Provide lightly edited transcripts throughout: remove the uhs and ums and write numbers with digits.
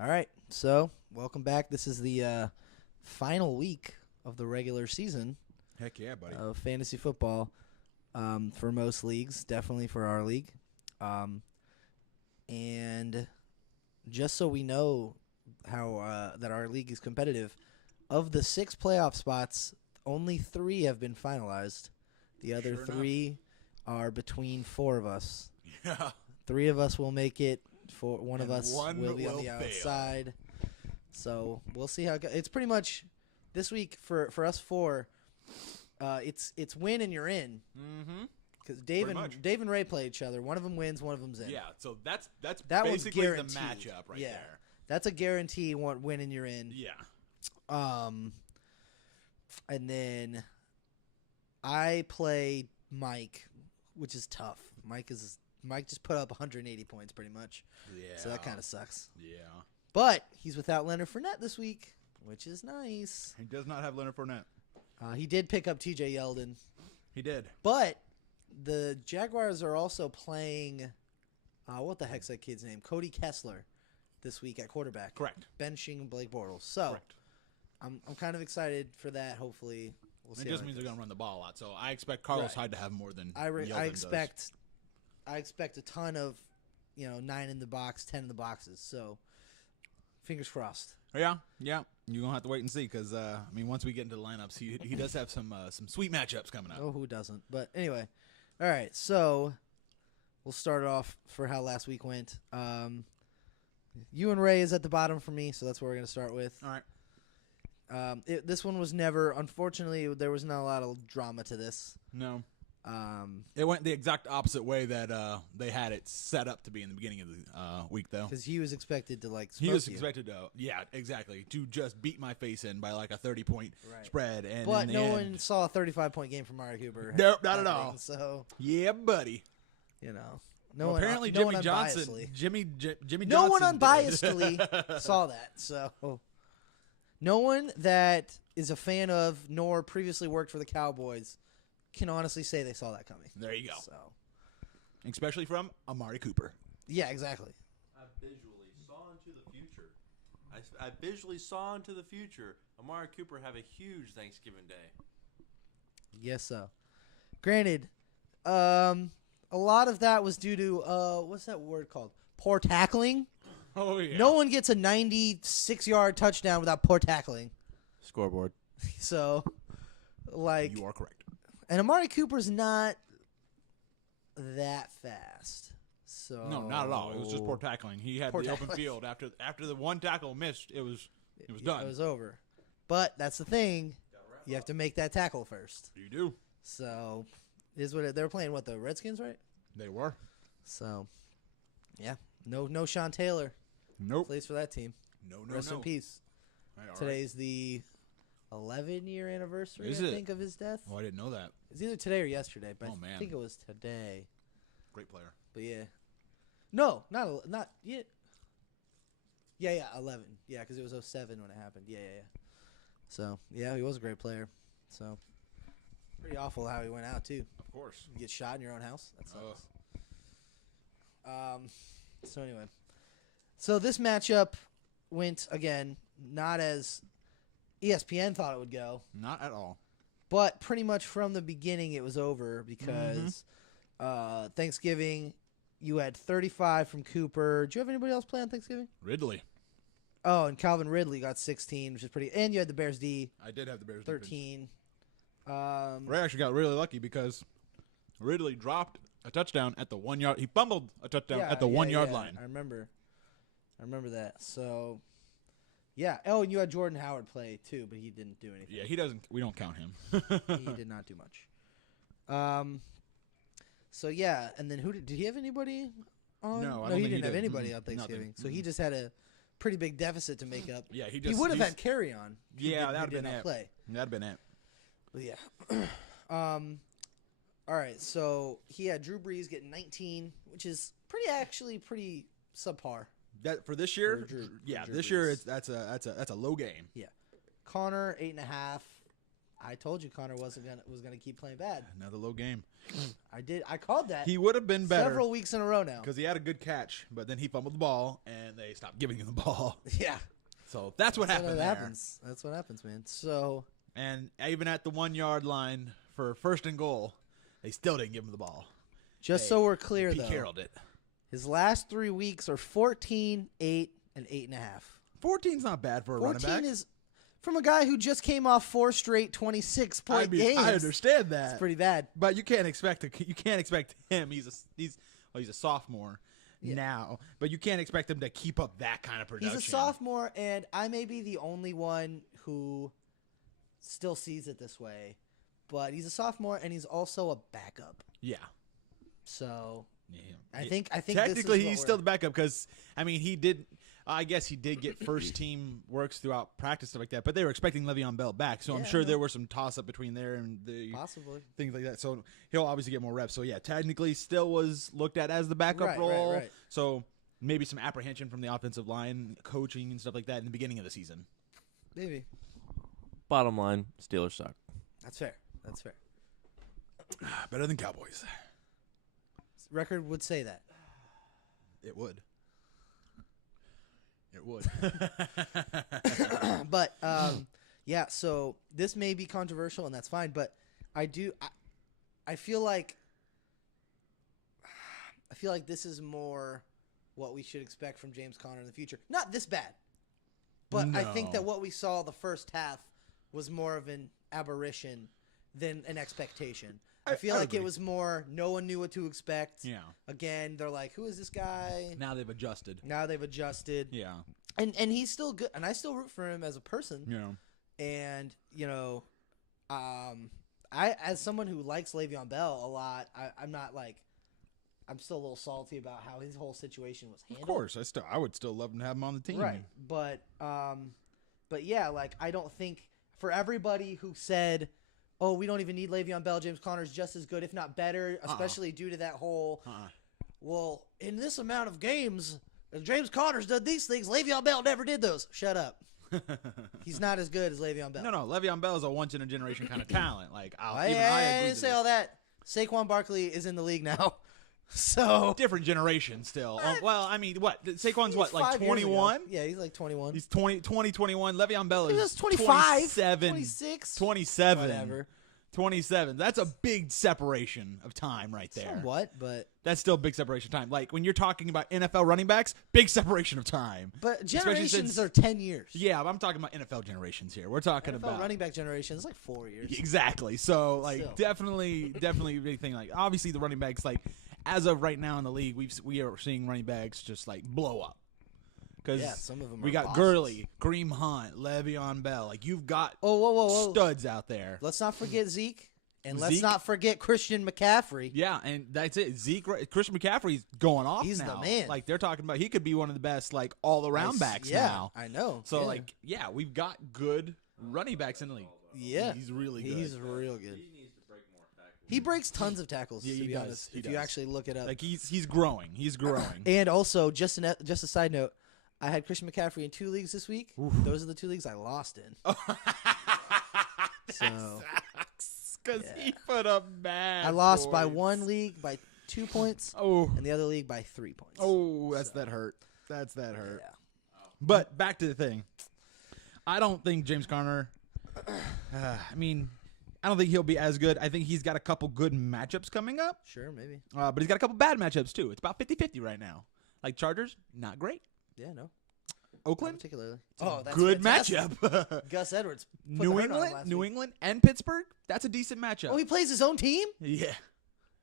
All right, so welcome back. This is the final week of the regular season Heck yeah, buddy. of fantasy football for most leagues, definitely for our league. And just so we know how that our league is competitive, of the 6 playoff spots, only 3 have been finalized. The other Sure 3 are between 4 of us. Yeah. 3 of us will make it. One of And us one will be on will the fail. outside. So we'll see how it goes. It's pretty much this week for us 4. It's win and you're in. Mm-hmm. Because Pretty much. Dave and Ray play each other. One of them wins, one of them's in. Yeah, so that's That one's basically the guaranteed. matchup right Yeah. there. That's a guarantee. Win and you're in. Yeah. And then I play Mike, which is tough. Mike just put up 180 points pretty much. Yeah. So that kind of sucks. Yeah. But he's without Leonard Fournette this week, which is nice. He does not have Leonard Fournette. He did pick up T.J. Yeldon. He did. But the Jaguars are also playing, what the heck's that kid's name? Cody Kessler this week at quarterback. Correct. Benching Blake Bortles. So Correct. I'm kind of excited for that, hopefully. We'll see It how just means they're going to run the ball a lot. So I expect Carlos Right. Hyde to have more than I Yeldon expect a ton of, 9 in the box, 10 in the boxes. So fingers crossed. does. Yeah. Yeah. You're going to have to wait and see because, once we get into the lineups, he does have some sweet matchups coming up. Oh, who doesn't? But anyway, all right. So we'll start off for how last week went. You and Ray is at the bottom for me, so that's what we're going to start with. All right. This one was never, unfortunately, there was not a lot of drama to this. No. It went the exact opposite way that they had it set up to be in the beginning of the week, though. Because he was expected to, He smoke was you. expected to, yeah, exactly, to just beat my face in by like a 30-point Right. spread. And But in the no end, one saw a 35-point game from Amari Cooper. Nope, not at happening, all. So, yeah, buddy. No one, Apparently, no Jimmy one Johnson, unbiasedly. Jimmy No one Johnson unbiasedly saw that. So, no one that is a fan of nor previously worked for the Cowboys can honestly say they saw that coming. There you go. So, Especially from Amari Cooper. yeah, exactly. I visually saw into the future. I visually saw into the future. Amari Cooper have a huge Thanksgiving Day. Yes, so. Granted, a lot of that was due to what's that word called? Poor tackling. Oh yeah. No one gets a 96-yard touchdown without poor tackling. Scoreboard. So, You are correct. and Amari Cooper's not that fast. So No, not at all. It was just poor tackling. He had Poor the open tackling. field after the one tackle missed. It was done. It was over. But that's the thing. You have to make that tackle first. You do. So, is what they were playing. What, the Redskins, right? They were. So, yeah, no Sean Taylor Nope. plays for that team. No. Rest in peace. All right. Today's the 11-year anniversary, Is I it? think, of his death. Oh, I didn't know that. It's either today or yesterday, but Oh, I man. think it was today. Great player. But yeah, no, not yet. Yeah, 11. Yeah, because it was 07 when it happened. Yeah. So yeah, he was a great player. So pretty awful how he went out too. Of course. You get shot in your own house. That sucks. So anyway, so this matchup went again not as ESPN thought it would go, Not at all. but pretty much from the beginning it was over because Thanksgiving you had 35 from Cooper. Did you have anybody else play on Thanksgiving? Ridley. Oh, and Calvin Ridley got 16, which is pretty. And you had the Bears D, I did have the Bears. defense. 13. Ray actually got really lucky because Ridley dropped a touchdown at the 1 yard. He fumbled a touchdown at the 1 yard line. I remember that. So, yeah. Oh, and you had Jordan Howard play too, but he didn't do anything. Yeah, he doesn't. We don't count him. He did not do much. So yeah, and then did he have anybody on? No, I he don't think he didn't have did. anybody Mm-mm, on Thanksgiving. nothing. So he just had a pretty big deficit to make up. Yeah, He would have had carry on. Yeah, that'd did been not it. play. That'd been it. But yeah. All right, so he had Drew Brees getting 19, which is pretty subpar. That for this year, For Drew this year Brees. that's a low game. Connor 8.5, I told you Connor was gonna keep playing bad. Another low game. I did. I called that. He would have been better several weeks in a row now because he had a good catch, but then he fumbled the ball and they stopped giving him the ball. Yeah. So that's what happened. Happens. That's what happens, man. So. And even at the 1 yard line for 1st and goal, they still didn't give him the ball. So we're clear, Pete though. Carrolled it. His last 3 weeks are 14, 8, and 8.5. 14's not bad for a running back. 14 is from a guy who just came off 4 straight 26-point games. I understand that. It's pretty bad. But you can't expect him. He's a sophomore now, but you can't expect him to keep up that kind of production. He's a sophomore, and I may be the only one who still sees it this way. But he's a sophomore, and he's also a backup. Yeah. So yeah. I think technically he's still the backup because he did. I guess he did get first team works throughout practice stuff like that, but they were expecting Le'Veon Bell back, so I'm sure there were some toss up between there and the possibly things like that. So he'll obviously get more reps. So yeah, technically still was looked at as the backup role. Right. So maybe some apprehension from the offensive line, coaching and stuff like that in the beginning of the season. Maybe. Bottom line, Steelers suck. That's fair. Better than Cowboys. Record would say that. It would. But yeah. So this may be controversial, and that's fine. But I feel like this is more what we should expect from James Conner in the future. Not this bad, but I think that what we saw the first half was more of an aberration than an expectation. I feel like it was more no one knew what to expect. Yeah. Again, they're like, who is this guy? Now they've adjusted. Yeah. And he's still good, and I still root for him as a person. Yeah. And, I as someone who likes Le'Veon Bell a lot, I'm still a little salty about how his whole situation was handled. Of course, I would still love to have him on the team. Right. But yeah, I don't think for everybody who said, oh, we don't even need Le'Veon Bell, James Conner's just as good, if not better, especially due to that whole, well, in this amount of games, if James Conner's done these things, Le'Veon Bell never did those. Shut up. He's not as good as Le'Veon Bell. No, Le'Veon Bell is a once-in-a-generation kind of talent. I didn't say all that. Saquon Barkley is in the league now. So different generation still. What? Saquon's he's like 21? Yeah, he's like 21. He's 21. Le'Veon Bell is 25, 27, 26, 27. Whatever. 27. That's a big separation of time right there. Somewhat, but that's still a big separation of time. Like when you're talking about NFL running backs, big separation of time. But generations are 10 years. Yeah, but I'm talking about NFL generations here. We're talking about running back generations like 4 years. Exactly. So Still. definitely a big thing. Like obviously the running backs as of right now in the league, we are seeing running backs just blow up. Because some of them we are got bosses. Gurley, Kareem Hunt, Le'Veon Bell. You've got whoa. studs out there. Let's not forget Zeke, and let's Zeke? not forget Christian McCaffrey. Yeah, and that's it. Christian McCaffrey's going off. He's now. the man. They're talking about he could be one of the best all around backs now. I know. So we've got good running backs in the league. Yeah, he's really good. He's real good. He needs to break more tackles. He breaks tons of tackles. Yeah, to he be does. honest, He if you does. actually look it up. He's growing. He's growing. And also, just a side note, I had Christian McCaffrey in 2 leagues this week. Oof. Those are the 2 leagues I lost in. So because he put up bad. I lost by points. 1 league by 2 points, Oh, and the other league by 3 points. that hurt. That hurt. Yeah. But back to the thing. I don't think James Conner. I don't think he'll be as good. I think he's got a couple good matchups coming up. Sure, maybe. But he's got a couple bad matchups too. It's about 50-50 right now. Chargers, not great. Yeah, no. Not Oakland, particularly. that's That's good fantastic. matchup. Gus Edwards. put the New hurt on him England, last New week. England, and Pittsburgh. That's a decent matchup. Oh, he plays his own team? Yeah.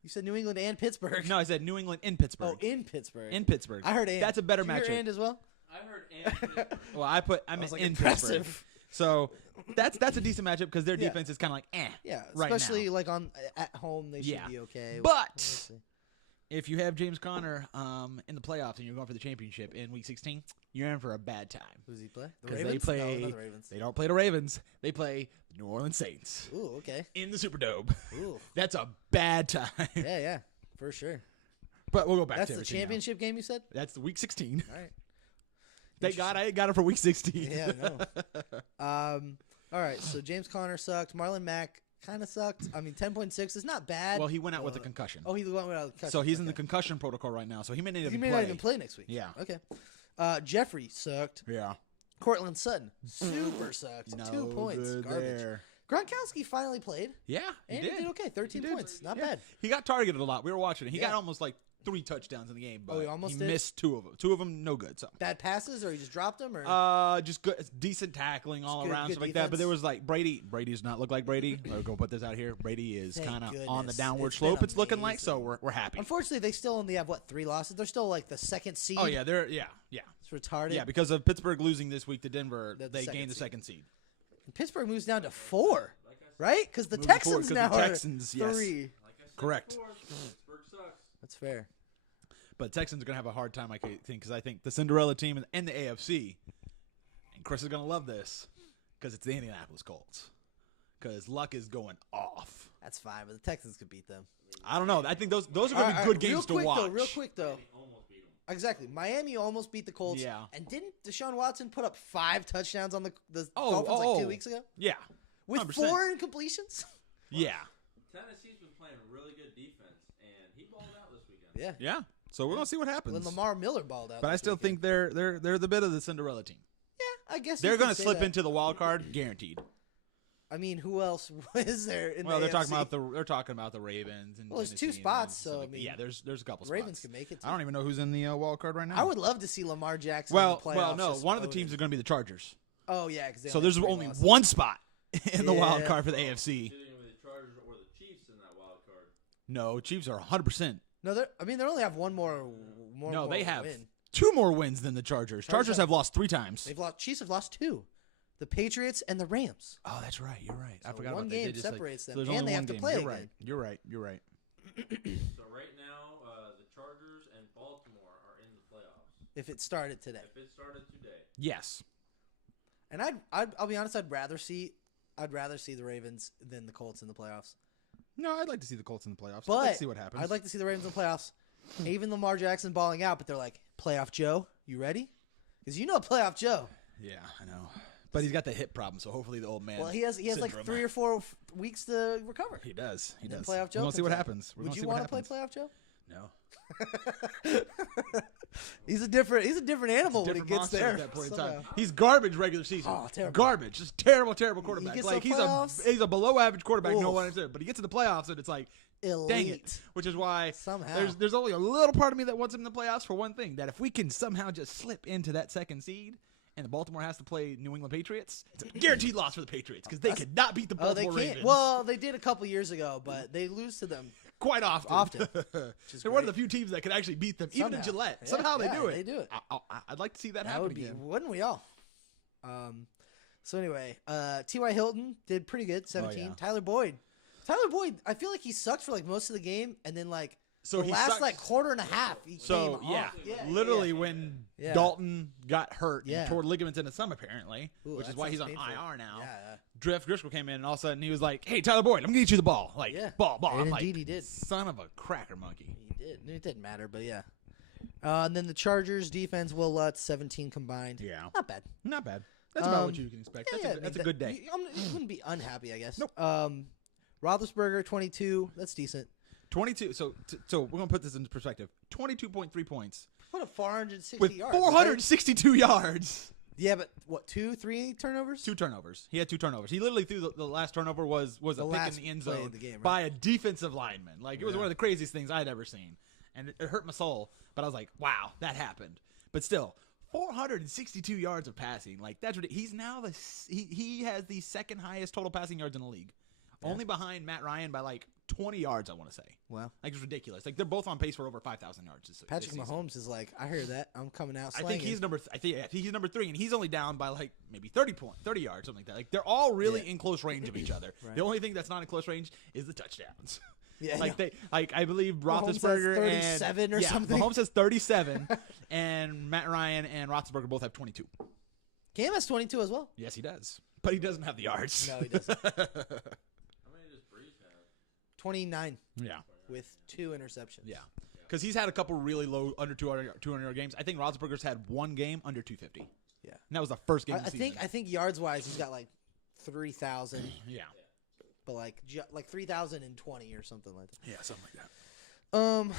You said New England and Pittsburgh. No, I said New England in Pittsburgh. Oh, in Pittsburgh. In Pittsburgh. I heard and. That's a better Did you hear matchup. and as well? I heard and Well, I I was meant like, in impressive. Pittsburgh. So that's a decent matchup because their Yeah. defense is kind of Yeah, right especially now. at home, they should be okay. But We'll see. if you have James Conner in the playoffs and you're going for the championship in Week 16, you're in for a bad time. Who does he play? The 'Cause Ravens? they play. No, not the Ravens. They don't play the Ravens. They play the New Orleans Saints Ooh, okay. in the Superdome. Ooh. That's a bad time. Yeah, for sure. But we'll go back That's to the everything now. championship game you said? That's the Week 16. All right. Thank God I got it for Week 16. Yeah, no. All All right, so James Conner sucked. Marlon Mack kind of sucked. I mean, 10.6 is not bad. Well, he went out with a concussion. Oh, he went without a concussion. So he's in the concussion protocol right now. So he may not He may not even play next week. Yeah. Okay. Jeffrey sucked. Yeah. Cortland Sutton super sucked. No 2 points. good Garbage. there. Gronkowski finally played. Yeah, he And did. he did okay. 13 points. Not Yeah. bad. He got targeted a lot. We were watching it. He Yeah. got almost like 3 touchdowns in the game, but Oh, he almost did? missed 2 of them. 2 of them, no good. So Bad passes, or he just dropped them, or just good, decent tackling all good- around, good stuff like that. But defense. there was like Brady. Brady does not look like Brady. I'll go put this out here. Brady is Thank kind of on the goodness. downward It's been slope. It's looking like, so amazing. we're happy. Unfortunately, they still only have 3 losses. They're still like the second seed. Oh yeah, yeah. It's retarded. Yeah, because of Pittsburgh losing this week to Denver, They're the they second gained the seed. second seed. And Pittsburgh moves down to 4, right? Because the Moving forward, Texans 'cause now the are Texans, yes. 3. Like I said Correct. before, Pittsburgh sucks. That's fair. But Texans are going to have a hard time, I think, because I think the Cinderella team and the AFC, and Chris is going to love this, because it's the Indianapolis Colts. Because Luck is going off. That's fine, but the Texans could beat them. I don't know. I think those are going to be All right, good games to watch. Real quick, though. Almost beat them. Exactly. Miami almost beat the Colts. Yeah. And didn't Deshaun Watson put up 5 touchdowns on the Oh, Dolphins like 2 weeks ago? Yeah. With 100%. 4 incompletions? Yeah. Tennessee's been playing really good defense, and he balled out this weekend. Yeah. Yeah. So we're going to see what happens. When Lamar Miller balled out. But I this still weekend. think they're the bit of the Cinderella team. Yeah, I guess They're going to slip into the wild card, guaranteed. I mean, who else is there in Well, the they're AFC? talking about the Ravens and Well, there's 2 Tennessee and spots, stuff so, like I that. mean, yeah, there's a couple The Ravens spots. can make it, too. I don't even know who's in the wild card right now. I would love to see Lamar Jackson Well, in the playoffs. no. just One of the own teams it. are going to be the Chargers. Oh, yeah. Cause they So only there's have 3 only losses. one spot in the wild Yeah. card for the AFC. It's either going to be the Chargers or the Chiefs in that wild card. No, Chiefs are 100%. No, they only have one more No, they have win. 2 more wins than the Chargers. Chargers have lost 3 times. Chiefs have lost 2. The Patriots and the Rams. Oh, that's right. You're right. I So forgot one about that. game They just, separates them, there's and only they one have to game. play You're again. right. You're right. You're right. So right now, the Chargers and Baltimore are in the playoffs. If it started today. If it started today. Yes. And I'll be honest, I'd rather see the Ravens than the Colts in the playoffs. No, I'd like to see the Colts in the playoffs. But I'd like to see what happens. I'd like to see the Ravens in the playoffs. Even Lamar Jackson balling out, but they're like, Playoff Joe, you ready? Because you know Playoff Joe. Yeah, I know. But he's got the hip problem, so hopefully the old man. Well, he has like syndrome. 3 or 4 weeks to recover. He does. He And then does. Playoff Joe We'll see what comes out. happens. We're Would gonna you see what want to play happens. Playoff Joe? No. He's a different animal when he Different gets monster there. at that point in somehow. time. He's garbage regular season. Oh, terrible. Garbage. Just terrible quarterback. gets Like to he's the playoffs? he's a below average quarterback. No Oof. one understood. But he gets to the playoffs and it's like, Elite. dang it. Which is why Somehow. there's only a little part of me that wants him in the playoffs for one thing. That if we can somehow just slip into that second seed and the Baltimore has to play New England Patriots, it's a guaranteed loss for the Patriots because they could not beat the Oh, they Baltimore can't. Ravens Well, they did a couple years ago, but they lose to them. quite often. Often. is They're one of great. the few teams that can actually beat them, even in Somehow. Gillette. Yeah, Somehow they yeah, do it. they do it. I'd like to see that That happen would be, again. wouldn't we all? So anyway, T.Y. Hilton did pretty good, 17. yeah. Tyler Boyd, I feel like he sucked for like most of the game, and then like So the he last sucks- like quarter and a half, he So came yeah, off. literally yeah. when Yeah. Dalton got hurt Yeah. and tore ligaments in his thumb apparently, Ooh, which is that why he's on sounds painful. IR now. Yeah, Jeff Driscoll came in and all of a sudden he was like, "Hey Tyler Boyd, I'm gonna get you the ball, like Yeah. ball." And I'm like, indeed he did. Son of a cracker monkey. he did. It didn't matter, but yeah. And then the Chargers defense, Will Lutz, 17 combined. Yeah, Not bad. not bad. That's about what you can expect. Yeah, That's a good day. You wouldn't be unhappy, I guess. Nope. Roethlisberger, 22. That's decent. 22. So we're gonna put this into perspective. 22.3 points Put up 460 with yards. 462 yards. Yeah, but what, 2-3 turnovers? 2 turnovers. He had 2 turnovers. He literally threw the last turnover was a The pick in last the end play zone of the game, right? by a defensive lineman. Like it was Yeah. one of the craziest things I'd ever seen, and it hurt my soul. But I was like, wow, that happened. But still, 462 yards of passing. Like that's ridiculous. He's now he has the second highest total passing yards in the league, only behind Matt Ryan by like 20 yards. I want to say. Wow. Like it's ridiculous. Like they're both on pace for over 5,000 yards. Patrick this season. Mahomes is like, I hear that. I'm coming out I slanging. think he's number. I think he's number 3, and he's only down by like maybe 30 yards, something like that. Like they're all really Yeah. in close range of each other. Right. The only thing that's not in close range is the touchdowns. Yeah, like no. I believe Mahomes has Roethlisberger 37 and or yeah, something. Mahomes has 37, and Matt Ryan and Roethlisberger both have 22. Cam has 22 as well. Yes, he does, but he doesn't have the yards. No, he doesn't. How many does Breeze have? 29 yeah, with 2 interceptions. yeah, because he's had a couple really low under 200 yard games. I think Roethlisberger's had one game under 250. Yeah. And that was the first game. I of the season. think yards wise, he's got like 3,000, Yeah. but like 3,020 or something like that. Yeah, something like that. Um,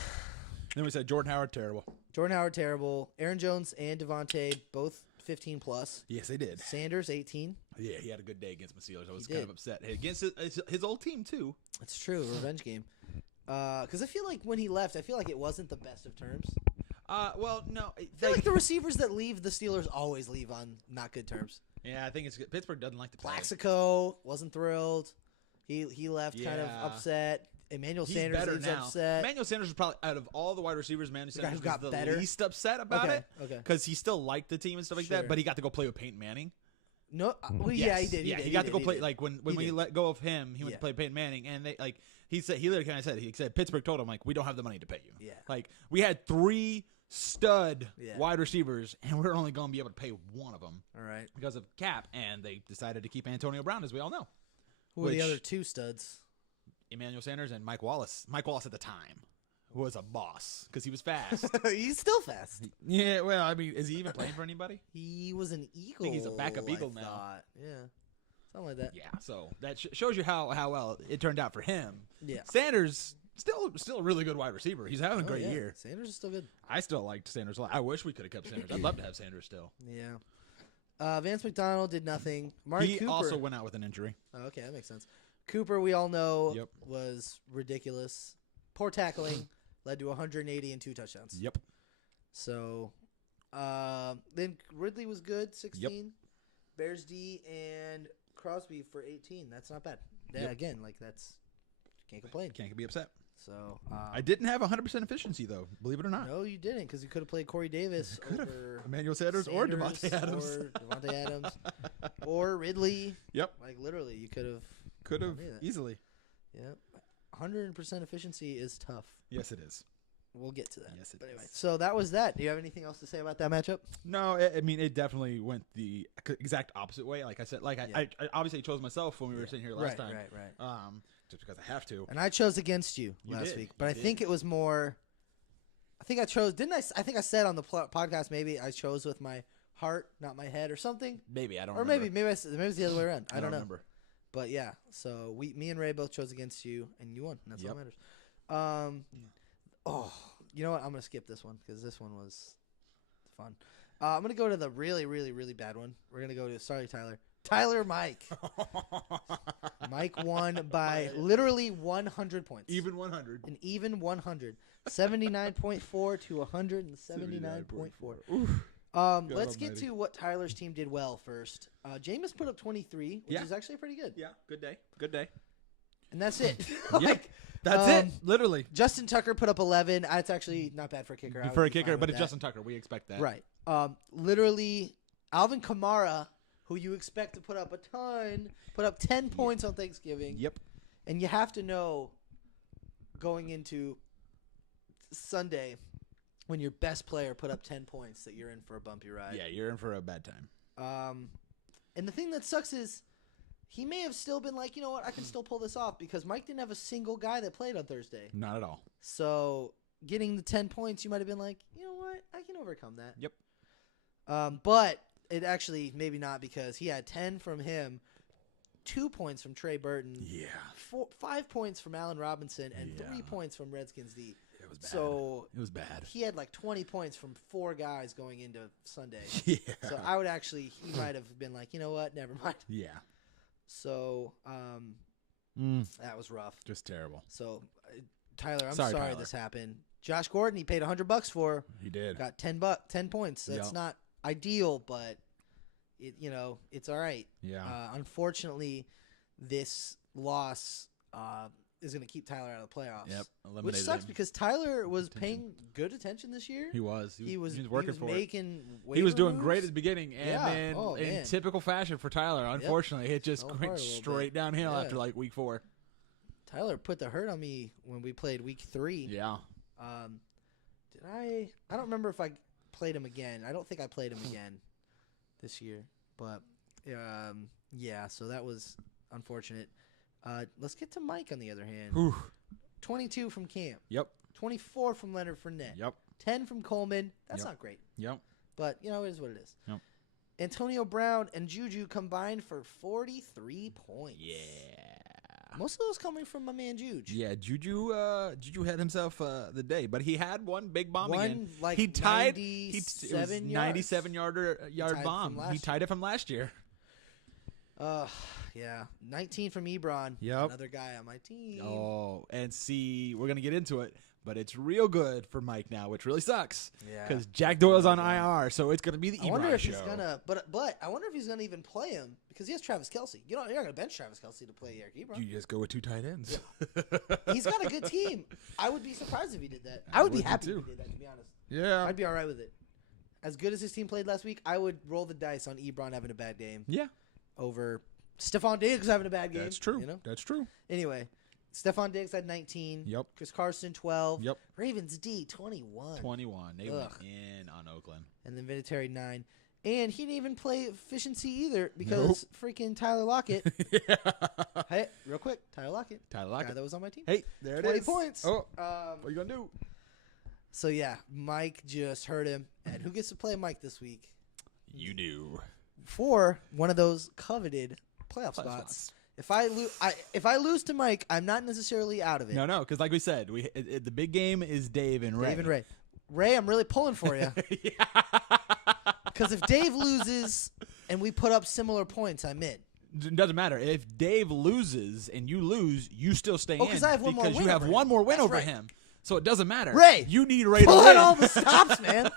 Then we said Jordan Howard, terrible. Jordan Howard terrible. Aaron Jones and Devontae both 15 plus. Yes, they did. Sanders 18. Yeah, he had a good day against my Steelers. I was He kind did. of upset. Against his old team, too. It's true, revenge game. Because I feel like when he left, I feel like it wasn't the best of terms. Well, no. I feel like the receivers that leave the Steelers always leave on not good terms. Yeah, I think it's good. Pittsburgh doesn't like to play. Plaxico wasn't thrilled. He left kind of Yeah. upset. Emmanuel He's Sanders better leaves now. upset. Emmanuel Sanders was probably, out of all the wide receivers, Emmanuel The guy who Sanders got was the better? least upset about Okay, it. okay. Because he still liked the team and stuff like Sure. that, but he got to go play with Peyton Manning. No, well, yeah, he did. He got to go play. did. Like when He we did. let go of him, he went Yeah. to play Peyton Manning, and they he literally kind of said Pittsburgh told him like we don't have the money to pay you. Yeah. Like we had 3 stud Yeah. wide receivers, and we're only going to be able to pay one of them All right. because of cap, and they decided to keep Antonio Brown, as we all know. Who were the Which- other 2 studs? Emmanuel Sanders and Mike Wallace. Mike Wallace at the time was a boss because he was fast. He's still fast. Yeah, well, I mean, is he even playing for anybody? He was an Eagle. he's a backup Eagle now. thought. Yeah, something like that. Yeah, so that shows you how well it turned out for him. Yeah. Sanders still a really good wide receiver. He's having a Oh, great yeah. year. Sanders is still good. I still liked Sanders a lot. I wish we could have kept Sanders. I'd love to have Sanders still. Yeah. Vance McDonald did nothing. Amari He Cooper. also went out with an injury. Oh, okay, that makes sense. Cooper, we all know, Yep. was ridiculous. Poor tackling led to 180 and 2 touchdowns. Yep. So, then Ridley was good, 16. Bears D and Crosby for 18. That's not bad. Yeah, Yep. again, that's can't complain. Can't be upset. So I didn't have 100% efficiency, though, believe it or not. No, you didn't, because you could have played Corey Davis Could've. over Emmanuel Sanders or Devontae Adams. or Devontae Adams, or Ridley. Yep. Like literally, you could have. Could have Yeah. easily. Yep. 100% efficiency is tough. Yes, it is. We'll get to that. Yes, it But anyway, is. so that was that. Do you have anything else to say about that matchup? No, I mean, it definitely went the exact opposite way. Like I said, I obviously chose myself when we were sitting here last time. Right. Just because I have to. And I chose against you You last did. week, but You I think it was more. I think I chose. Didn't I? I think I said on the podcast maybe I chose with my heart, not my head, or something. Maybe, I don't Or remember. maybe it's the other way around. I don't know. remember. But yeah, so me and Ray both chose against you, and you won. And that's all Yep. that matters. Oh, you know what? I'm gonna skip this one because this one was fun. I'm gonna go to the really, really, really bad one. We're gonna go to Tyler Mike. Mike won by literally 100 points. Even 100. An even 100. 79.4 to 179.4. Let's get almighty. to what Tyler's team did well first. Jameis put up 23, which Yeah. is actually pretty good. Yeah, good day. Good day. And that's it. Yeah. That's it. Literally. Justin Tucker put up 11. That's actually not bad for a kicker. I would For a be fine kicker, with but it's that. Justin Tucker. We expect that. Right. Literally, Alvin Kamara, who you expect to put up a ton, put up 10 points on Thanksgiving. Yep. And you have to know going into Sunday when your best player put up 10 points that you're in for a bumpy ride. Yeah, you're in for a bad time. And the thing that sucks is he may have still been like, you know what, I can still pull this off because Mike didn't have a single guy that played on Thursday. Not at all. So getting the 10 points, you might have been like, you know what, I can overcome that. Yep. But it actually maybe not because he had 10 from him, 2 points from Trey Burton, Yeah. 5 points from Allen Robinson, and Yeah. 3 points from Redskins D. It was bad. So it was bad. he had like 20 points from 4 guys going into Sunday. Yeah. So I would actually, he might have been like, you know what, never mind. Yeah. So that was rough. Just terrible. So Tyler, I'm Sorry, sorry Tyler. this happened. Josh Gordon, he paid $100 for, He did. got 10 points. That's Yep. not ideal, but it's all right. Yeah. Unfortunately, this loss is going to keep Tyler out of the playoffs. Yep. Which Eliminated sucks him. because Tyler was Attention. paying good attention this year. He was. He was working for it. making He was waiver doing moves. great at the beginning, and Yeah. then Oh, in man. typical fashion for Tyler, unfortunately, it just Fell apart went a little straight bit. downhill Yeah. after like week 4. Tyler put the hurt on me when we played week 3. Yeah. Did I don't remember if I played him again. I don't think I played him again this year. But yeah, so that was unfortunate. Let's get to Mike on the other hand. Whew. 22 from Camp. Yep. 24 from Leonard Fournette. Yep. 10 from Coleman. That's Yep. not great. Yep. But, it is what it is. Yep. Antonio Brown and Juju combined for 43 points. Yeah. Most of those coming from my man Juju. Yeah, Juju had himself the day, but he had one big bomb again. Like He tied 97 97 yard tied bomb. from He tied it from last year. Yeah. 19 from Ebron. Yep. Another guy on my team. Oh, and see, we're gonna get into it, but it's real good for Mike now, which really sucks. Yeah. Because Jack Doyle's on IR, so it's gonna be the I wonder Ebron if show. he's gonna, but I wonder if he's gonna even play him because he has Travis Kelce. You're not gonna bench Travis Kelce to play Eric Ebron. You just go with 2 tight ends. He's got a good team. I would be surprised if he did that. I would be happy if he did that, to be honest. Yeah. I'd be all right with it. As good as his team played last week, I would roll the dice on Ebron having a bad game Yeah. over Stephon Diggs having a bad game. That's true. You know? That's true. Anyway, Stephon Diggs had 19. Yep. Chris Carson 12. Yep. Ravens D 21. 21. They Ugh. went in on Oakland. And then Vinatieri 9. And he didn't even play efficiency either because freaking Tyler Lockett. Yeah. Hey, real quick, Tyler Lockett. Tyler Guy Lockett. that was on my team. Hey, there it 20 is. points. Oh, what are you going to do? So, yeah, Mike just hurt him. And who gets to play Mike this week? You do. For one of those coveted playoff spots. If I lose to Mike, I'm not necessarily out of it. No, because like we said, the big game is Dave and Ray. Dave and Ray. Ray, I'm really pulling for you. Yeah. Because if Dave loses and we put up similar points, I'm in. It doesn't matter. If Dave loses and you lose, you still stay in. 'cause I have one more because win you have over one him. more win That's over right. him. So it doesn't matter. Ray, you need Ray to pull win. out all the stops, man.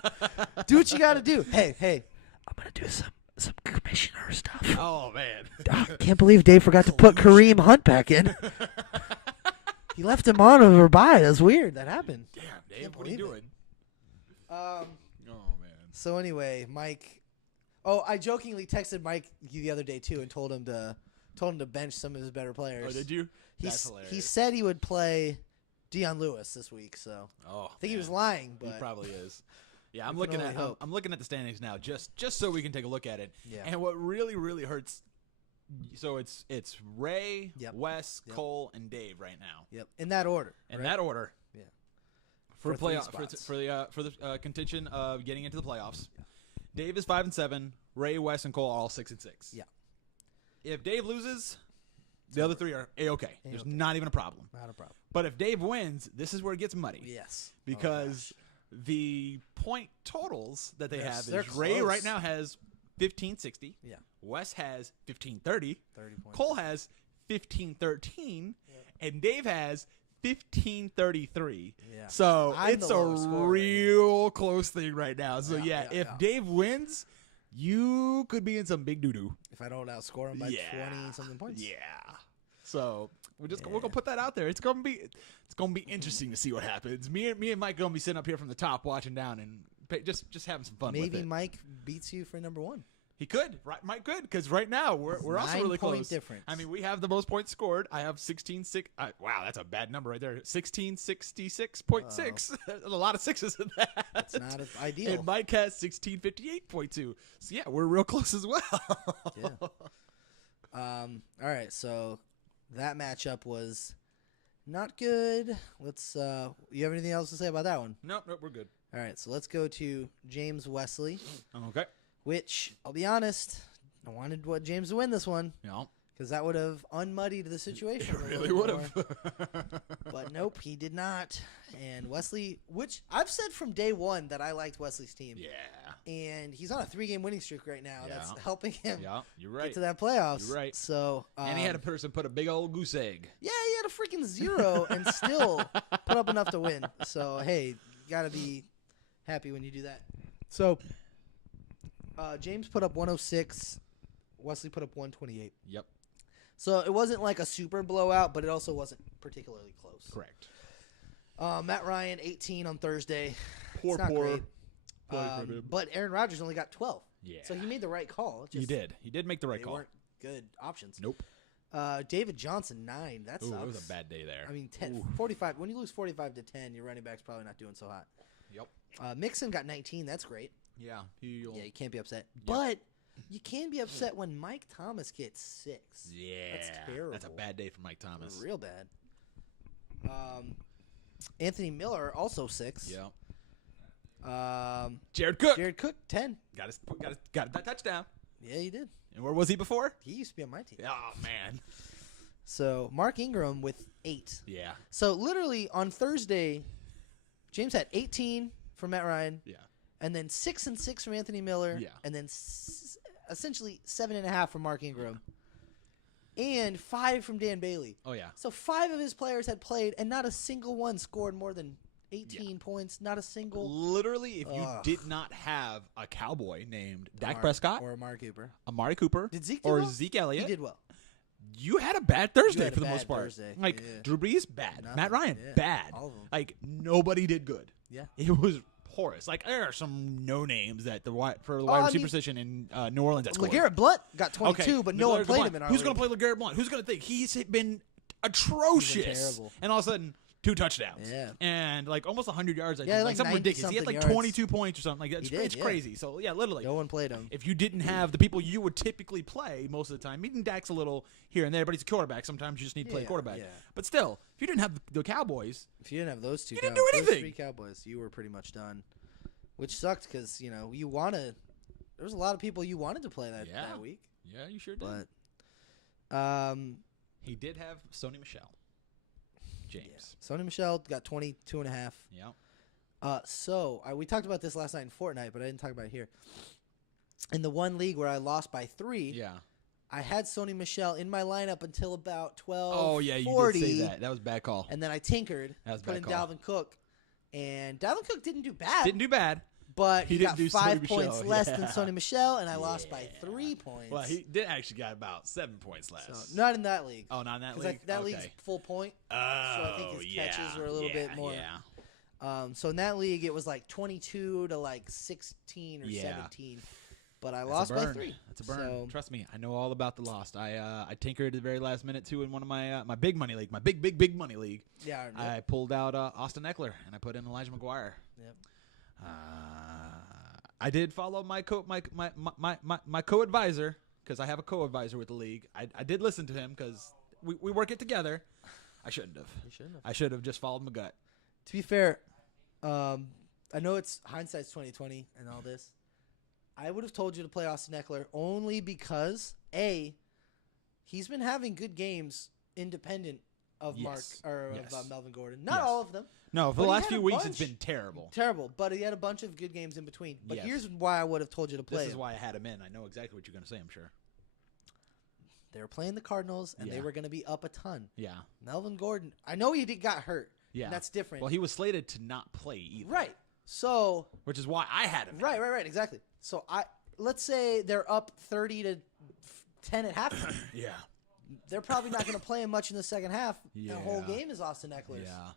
Do what you got to do. Hey, I'm going to do some commissioner stuff. Oh, man. Can't believe Dave forgot to put Kareem Hunt back in. He left him on over bye. That's weird. That happened. Damn, Dave, Can't what are you believe doing? Oh, man. So anyway, Mike. Oh, I jokingly texted Mike the other day too and told him to bench some of his better players. Oh, did you? That's hilarious. He said he would play Deion Lewis this week, so Oh, I think he was lying, but He probably is. Yeah, I'm We can looking only at hope. I'm looking at the standings now, just so we can take a look at it. Yeah. And what really hurts. So it's Ray, Yep. Wes, Yep. Cole, and Dave right now. Yep, in that order. In right? that order. Yeah. For For three playoff spots. for the contention of getting into the playoffs. Dave is 5-7. Ray, Wes, and Cole are all 6-6. Yeah. If Dave loses, the other three are A-okay. There's A-okay. not even a problem. Not a problem. But if Dave wins, this is where it gets muddy. Yes. Because the point totals that they They're- have they're is Ray close. right now has 1560. Yeah. Wes has 1530. 30 points. Cole has 1513. And Dave has 1533. Yeah. So I'm it's the a lowest scorer right real close thing right now. So Yeah, if yeah. Dave wins, you could be in some big doo-doo. If I don't outscore him by 20 something points. Yeah. So we're gonna put that out there. It's gonna be interesting to see what happens. Me and Mike gonna be sitting up here from the top watching down and just having some fun with Maybe it. Mike beats you for number one. He could, right? Mike could, because right now we're also 9 really point close. difference. I mean, we have the most points scored. I have 16.6. Wow, that's a bad number right there. 1666.6. There's a lot of sixes in that. It's not ideal. And Mike has 1658.2. So yeah, we're real close as well. Yeah. All right, so that matchup was not good. Let's. You have anything else to say about that one? Nope, we're good. All right, so let's go to James Wesley, Okay. which I'll be honest, I wanted James to win this one Yeah. because that would have unmuddied the situation. It a really little would more. have. But nope, he did not. And Wesley, which I've said from day one that I liked Wesley's team. Yeah. And he's on a 3-game winning streak right now. Yeah. That's helping him Yeah, you're get right. to that playoffs. You're right. So And he had a person put a big old goose egg. yeah, he had a freaking 0 and still put up enough to win. So hey, you gotta be happy when you do that. So James put up 106. Wesley put up 128. Yep. So it wasn't like a super blowout, but it also wasn't particularly close. Correct. Matt Ryan, 18 on Thursday. Poor, It's not poor. great. Play from him. But Aaron Rodgers only got 12. Yeah. So he made the right call. It's He just did. He did make the right They call. weren't good options. Nope. David Johnson, 9. That Ooh, sucks. it was a bad day there. I mean, 10, Ooh. 45. When you lose 45 to 10, your running back's probably not doing so hot. Yep. Mixon got 19. That's great. Yeah. Yeah, you can't be upset. But you can be upset when Mike Thomas gets 6. Yeah. That's terrible. That's a bad day for Mike Thomas. Real bad. Anthony Miller, also 6. Yeah. Jared Cook Jared Cook 10. got that touchdown. Yeah, he did. And where was he before? He used to be on my team. Oh man. So Mark Ingram with 8. Yeah. So literally on Thursday, James had 18 from Matt Ryan. Yeah. And then 6 and 6 from Anthony Miller. Yeah. And then essentially 7.5 from Mark Ingram. And 5 from Dan Bailey. Oh yeah. So 5 of his players had played, and not a single one scored more than 18 points. Not a single. Literally, if you did not have a Cowboy named Dak Amari- Prescott, or Amari Cooper. Amari Cooper, Did Zeke do or well? Zeke Elliott, He did well. you had a bad Thursday had for a the most bad part. Thursday, Like yeah. Drew Brees, bad. Nothing, Matt Ryan, yeah. bad. All of them. Like nobody did good. Yeah. It was porous. Like there are some no names that for the wide I receiver mean, position in New Orleans. That's LeGarrette Blunt got 22, but no one played him in our Who's league. going to play LeGarrette Blunt? Who's going to think he's been atrocious? terrible. And all of a sudden, 2 touchdowns. Yeah. And like almost 100 yards. I Yeah, think. like something ridiculous. He had 90-something like yards. 22 points or something. Like that's He did, it's yeah. crazy. So yeah, literally. No one played him. If you didn't have the people you would typically play most of the time, meeting Dak's a little here and there, but he's a quarterback. Sometimes you just need to play Yeah, quarterback. yeah. But still, if you didn't have the Cowboys, If you didn't have those two, You didn't do those anything. 3 Cowboys, you were pretty much done. Which sucked because you wanted. There was a lot of people you wanted to play that week, yeah, you sure did. but He did have Sony Michel. James. yeah. Sony Michel got 22.5. Yeah. So we talked about this last night in Fortnite, but I didn't talk about it here. In the one league where I lost by 3, Yeah. I had Sony Michel in my lineup until about 12. Oh yeah, you 40, did say that. That was a bad call. And then I tinkered, That was a put bad in call. Dalvin Cook, and Dalvin Cook didn't do bad. Didn't do bad. But He he didn't got do 5 Sony points Michel, less than yeah. Sony Michel, and I lost by Yeah. 3 points. Well, he did actually got about 7 points less. So, not in that league. Oh, not in that Because league. that okay. league's full point. Oh, I think his catches were a little bit more. Yeah. So in that league, it was like 22 to like 16 or Yeah. 17. But I That's lost a by burn. 3. That's a burn. So, Trust me, I know all about the lost. I tinkered at the very last minute too in one of my my big money league, my big money league. yeah. I pulled out Austin Eckler and I put in Elijah McGuire. Yep. I did follow my co-advisor because I have a co-advisor with the league. I did listen to him because we work it together. I shouldn't have. You shouldn't have. I should have just followed my gut. To be fair, I know it's hindsight's 2020 and all this. I would have told you to play Austin Eckler only because he's been having good games independent of Yes. of Melvin Gordon. Not Yes. all of them. No, for But the he last had few a weeks, it's bunch. been terrible. Terrible, but he had a bunch of good games in between. But Yes. here's why I would have told you to play This is him. why I had him in. I know exactly what you're going to say, I'm sure. They were playing the Cardinals, and they Yeah. were going to be up a ton. Yeah. Melvin Gordon, I know got hurt. Yeah. And that's different. Well, he was slated to not play either. Right. So, Which is why I had him in. right, exactly. So, let's say they're up 30 to 10 at halftime. Yeah. They're probably not going to play him much in the second half. Yeah. The whole game is Austin Eckler's. Yeah.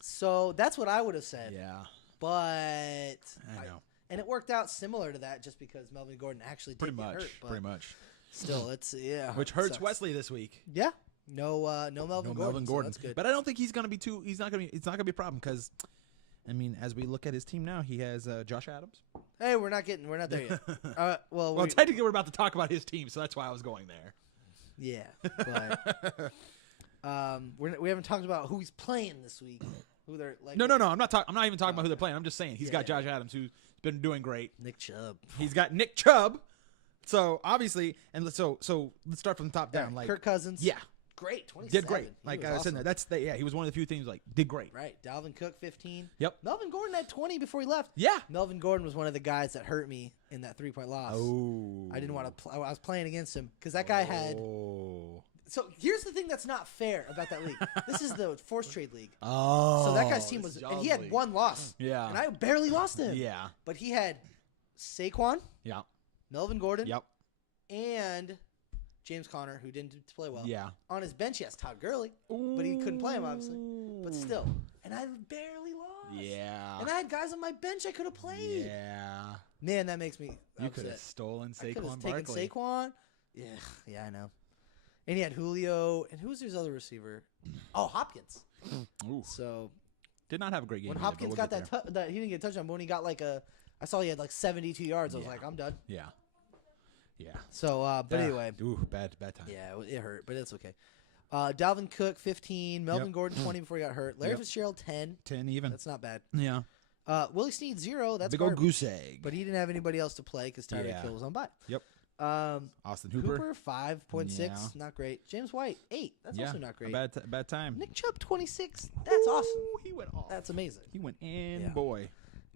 So that's what I would have said. Yeah. But I know. and it worked out similar to that, just because Melvin Gordon actually did Pretty get much. hurt. But Pretty much. still, it's Which it hurts sucks. Wesley this week. Yeah. No Melvin Gordon. So that's good. But I don't think he's gonna be too. He's not gonna be. It's not gonna be a problem because, I mean, as we look at his team now, he has Josh Adams. Hey, we're not there yet. Well, technically, we're about to talk about his team, so that's why I was going there. yeah, but we haven't talked about who he's playing this week. Who they're like? No. I'm not even talking about who they're playing. I'm just saying he's got Yeah. Josh Adams, who's been doing great. Nick Chubb. He's got Nick Chubb. So obviously, and so let's start from the top down. Yeah, Like Kirk Cousins. yeah, Great. 27. did great. He Like was I was awesome. saying, he was one of the few teams like did great. Right. Dalvin Cook 15. Yep. Melvin Gordon had 20 before he left. Yeah. Melvin Gordon was one of the guys that hurt me in that 3-point loss. Oh. I didn't want to. I was playing against him because that guy had. Oh. So here's the thing that's not fair about that league. This is the forced trade league. Oh. So that guy's team this was, is and he Jaws had League. one loss. Yeah. And I barely lost to him. Yeah. But he had Saquon, Yeah. Melvin Gordon, Yep. and James Conner, who didn't play well. Yeah. On his bench, he has Todd Gurley, but he couldn't play him obviously. But still, and I barely lost. Yeah. And I had guys on my bench I could have played. Yeah. Man, that makes me You could have upset. stolen I could have Saquon taken Barkley. Saquon. Yeah, I know. And he had Julio, and who was his other receiver? Oh, Hopkins. Ooh. So Did not have a great game. when either, Hopkins but we'll got get there. that, he didn't get a touchdown. But when he got I saw he had like 72 yards. I was Yeah. like, I'm done. Yeah. Yeah. So, but anyway, Ooh, bad time. yeah, it hurt, but it's okay. Dalvin Cook 15, Melvin Yep. Gordon 20 before he got hurt. Larry Yep. Fitzgerald 10. 10 even. That's not bad. Yeah. Willie Snead 0. That's big old garbage. goose egg. But he didn't have anybody else to play because Tyreek Hill was on bye. Yep. Um, Austin Hooper. 5.6, Yeah. not great. James White 8. That's also not great. Bad time. Nick Chubb 26. That's awesome. He went off. That's amazing. He went in, Yeah. boy.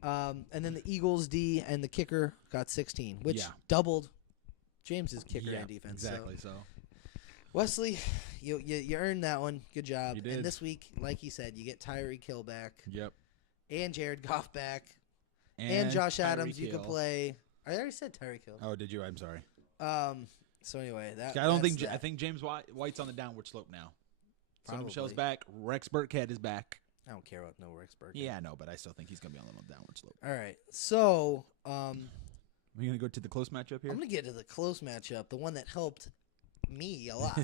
And then the Eagles D and the kicker got 16, which doubled James's kicker and defense. Exactly. So. So Wesley, you earned that one. Good job. You did. And this week, like he said, you get Tyreek Hill back. Yep. And Jared Goff back. And Josh Adams, you Tyreek could Hill. play. I already said Tyreek Hill. Oh, did you? I'm sorry. So anyway, that I don't that's think. that. I think James White's on the downward slope now. Sonny Probably. Michel's back. Rex Burkhead is back. I don't care about no Rex Burkhead. Yeah, I know, but I still think he's gonna be on the downward slope. All right. So Are you gonna go to the close matchup here? I'm gonna get to the close matchup, the one that helped me a lot.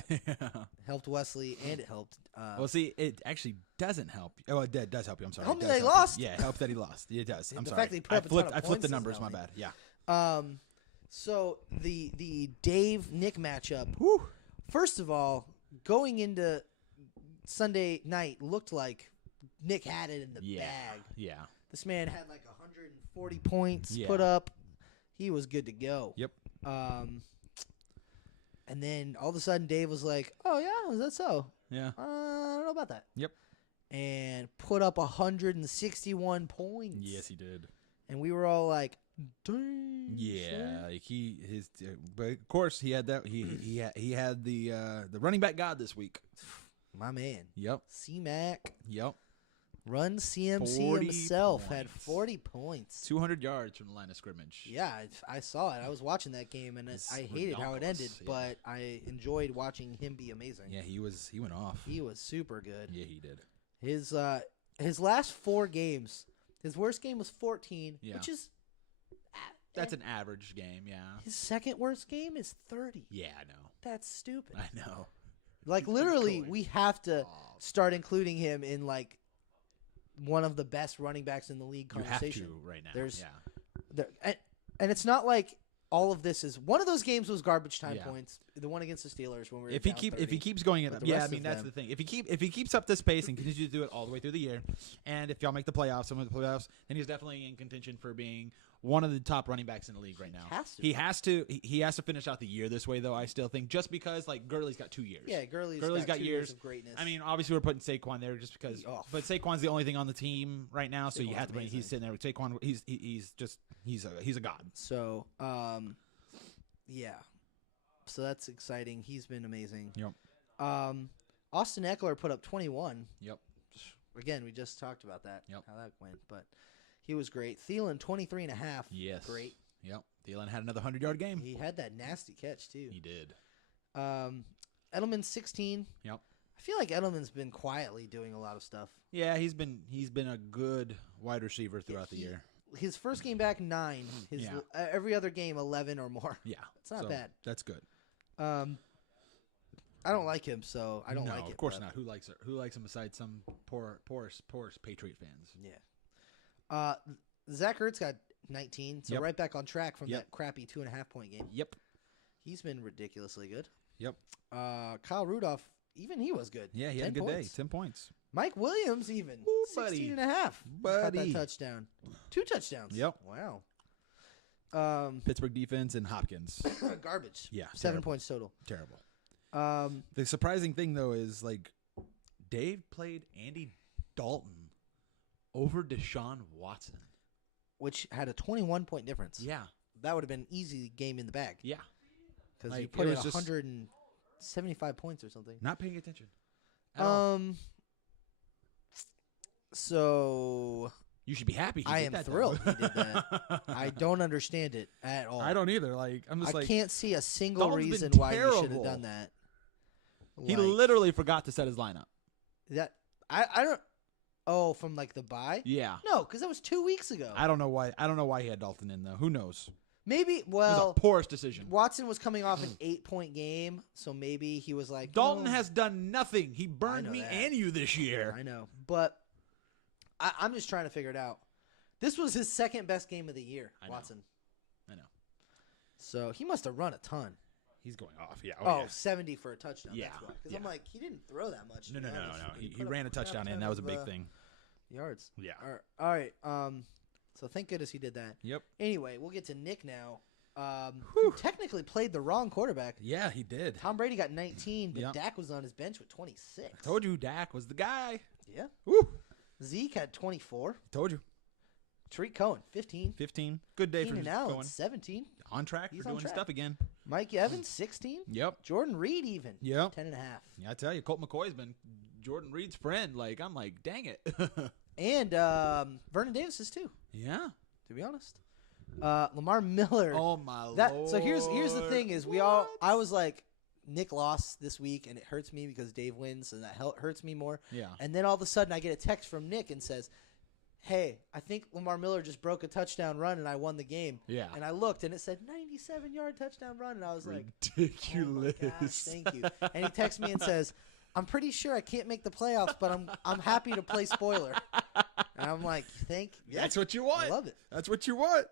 Helped Wesley, and it helped. Well, see, it actually doesn't help. Oh, it does help you. I'm sorry. Helped It me does that he help you. lost? Yeah, it helped that he lost. It does. I'm The sorry. fact that he put up a ton of I flipped points the doesn't numbers. My help me. bad. Yeah. So the Dave Nick matchup. First of all, going into Sunday night looked like Nick had it in the bag. Yeah. This man had like 140 points Yeah. put up. He was good to go. Yep. And then all of a sudden Dave was like, "Oh yeah, is that so? Yeah. I don't know about that." Yep. And put up 161 points. Yes, he did. And we were all like, "Dang." Yeah, son." like but of course he had that. He had the running back god this week. My man. Yep. C-Mac. Yep. Run CMC 40 himself had points. 40 points. 200 yards from the line of scrimmage. Yeah, I saw it. I was watching that game, and It's I hated how it ended, redonkulous, yeah. but I enjoyed watching him be amazing. Yeah, he went off. He was super good. Yeah, he did. His last 4 games, his worst game was 14, Yeah. which is That's an average game. Yeah. his second worst game is 30. Yeah, I know. That's stupid. I know. Like literally, going we have to off. start including him in like one of the best running backs in the league You have conversation. to right now. There's- yeah. And it's not like all of this is one of those games was garbage time Yeah. points. The one against the Steelers when we were If he down keeps 30. going it But up, the yeah, I rest mean of that's them- the thing. If he keeps up this pace and continues to do it all the way through the year, and if y'all make the playoffs, some of the playoffs, then he's definitely in contention for being one of the top running backs in the league right now. He has to finish out the year this way though. I still think just because like Gurley's got 2 years. Yeah, Gurley's got 2 years of greatness. I mean, obviously we're putting Saquon there just because, but Saquon's the only thing on the team right now, so you Saquon's have to put. amazing. He's sitting there with Saquon. He's a god. So, yeah. So that's exciting. He's been amazing. Yep. Austin Eckler put up 21. Yep. Again, we just talked about that. Yep. How that went, but he was great. Thielen 23.5. Yes. Great. Yep. Thielen had another 100-yard game. He had that nasty catch too. He did. Edelman 16. Yep. I feel like Edelman's been quietly doing a lot of stuff. Yeah, he's been a good wide receiver throughout the year. His first game back 9. His Yeah. Every other game 11 or more. Yeah, It's not so bad. That's good. I don't like him, so I don't no, like it. of course but- not. Who likes him besides some poor Patriot fans? Yeah. Zach Ertz got 19, so Yep. right back on track from Yep. that crappy 2.5 point game. Yep. He's been ridiculously good. Yep. Kyle Rudolph, even he was good. Yeah, he had a 10 good points. day. 10 points. Mike Williams even Ooh, 16 buddy. and a half. Caught that Buddy. touchdown. 2 touchdowns. Yep. Wow. Pittsburgh defense and Hopkins. Garbage. Yeah. 7 terrible. points total. Terrible. Um, The surprising thing though is like Dave played Andy Dalton over Deshaun Watson. which had a 21 point difference. Yeah. That would have been an easy game in the bag. Yeah. Because Like, you put it in was just- 175 points or something. Not paying attention. at all. So You should be happy. I did am that, though. thrilled he did that. I don't understand it at all. I don't either. Like I'm just I like can't see a single Dalton's been reason why you should have terrible. done that. he Like, literally forgot to set his lineup. that I don't. Oh, from like the bye? Yeah. No, because that was 2 weeks ago. I don't know why. I don't know why he had Dalton in though. Who knows? Maybe. It Well, was a poorest decision. Watson was coming off an 8-point game, so maybe he was like, Dalton "No." has done nothing. He burned know me that. and you this year. I know, but I'm just trying to figure it out. This was his second best game of the year, I know. Watson. I know. So he must have run a ton. He's going off. Yeah. Oh, yeah. 70 for a touchdown. Yeah, Because yeah. I'm like, he didn't throw that much. No, to no, be no, honest. no. He put up ran a touchdown crap in. ton That was a of, big thing. yards. Yeah. All right. So thank goodness he did that. Yep. Anyway, we'll get to Nick now. Who technically played the wrong quarterback. Yeah, he did. Tom Brady got 19, but Yep. Dak was on his bench with 26. I told you Dak was the guy. Yeah. Woo. Zeke had 24. Told you. Tariq Cohen, 15. 15. Good day Keenan for Allen, going. 17. On track He's for on doing track. stuff again. Mike Evans, 16. Yep. Jordan Reed, even. Yep. 10.5. Yeah, I tell you, Colt McCoy's been Jordan Reed's friend. Like, I'm like, dang it. And Vernon Davis is too, Yeah. to be honest. Lamar Miller. Oh my lord. So here's the thing is I was like, Nick lost this week and it hurts me because Dave wins and that hurts me more. Yeah. And then all of a sudden I get a text from Nick and says, hey, I think Lamar Miller just broke a touchdown run and I won the game. Yeah. And I looked and it said 97-yard touchdown run and I was like, Ridiculous. oh my gosh, thank you. And he texts me and says, I'm pretty sure I can't make the playoffs, but I'm happy to play spoiler. And I'm like, That's what you want. I love it. That's what you want.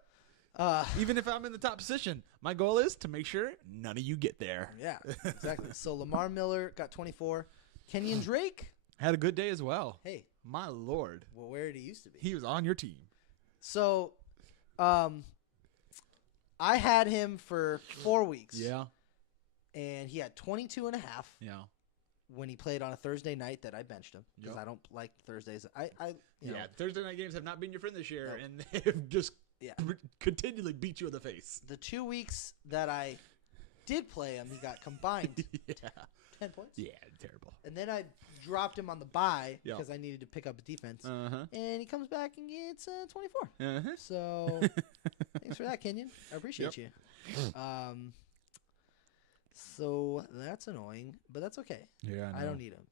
Even if I'm in the top position, my goal is to make sure none of you get there. Yeah, exactly. So Lamar Miller got 24. Kenyon Drake, Had a good day as well. hey, My lord. well, where did he used to be? He was on your team. So, I had him for 4 weeks. Yeah. And he had 22 and a half Yeah. when he played on a Thursday night that I benched him because Yep. I don't like Thursdays. You know, Thursday night games have not been your friend this year, No. and they've just Yeah. continually beat you in the face. the 2 weeks that I did play him, he got combined Yeah. 10 points. Yeah, terrible. And then I dropped him on the bye Yeah. because I needed to pick up a defense. Uh-huh. And he comes back and gets 24. Uh-huh. So thanks for that, Kenyon. I appreciate you. So that's annoying, but that's okay. Yeah, I don't need him.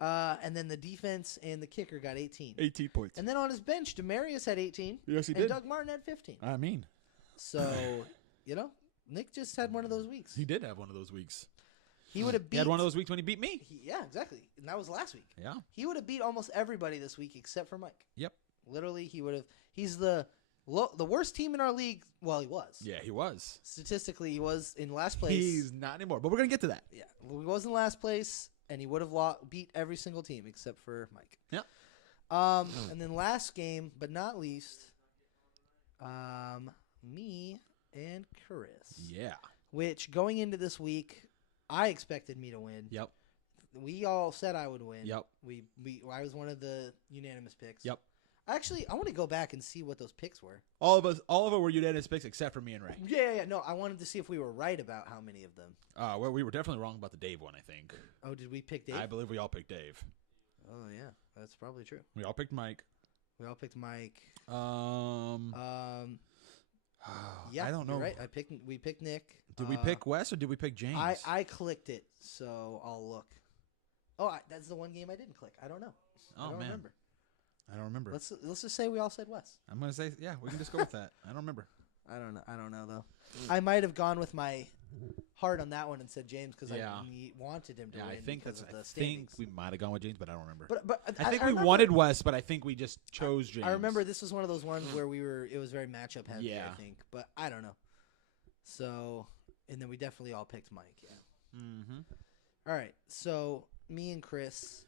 And then the defense and the kicker got 18. 18 points. And then on his bench, Demarius had 18. Yes, he and did. Doug Martin had 15. I mean, So, Nick just had one of those weeks. he did have one of those weeks. He would have beat. He had one of those weeks when he beat me. Yeah, exactly. And that was last week. Yeah. He would have beat almost everybody this week except for Mike. Yep. Literally, he would have. He's the worst team in our league. Well, he was. Yeah, he was. Statistically, he was in last place. He's not anymore, but we're going to get to that. Yeah, he was in last place, and he would have beat every single team except for Mike. Yep. And then last game, but not least, me and Chris. Yeah. Which going into this week, I expected me to win. Yep. We all said I would win. Yep. I was one of the unanimous picks. Yep. Actually, I want to go back and see what those picks were. All of it were unanimous picks except for me and Ray. Yeah. No, I wanted to see if we were right about how many of them. Well, we were definitely wrong about the Dave one, I think. Oh, did we pick Dave? I believe we all picked Dave. Oh, yeah. That's probably true. We all picked Mike. We all picked Mike. Yeah, I don't know. you're right. We picked Nick. Did we pick Wes or did we pick James? I clicked it, so I'll look. Oh, that's the one game I didn't click. I don't know. I don't remember. I don't remember. Let's just say we all said Wes. I'm going to say, yeah, we can just go with that. I don't remember. I don't know though. I might have gone with my heart on that one and said James because Yeah. I wanted him to Yeah, win. I think because of the I think standings. we might have gone with James, but I don't remember. But I think we remember- wanted Wes, but I think we just chose James. I remember this was one of those ones where it was very matchup heavy. Yeah. I think, but I don't know. So, and then we definitely all picked Mike. Yeah. Mm-hmm. All right. So me and Chris.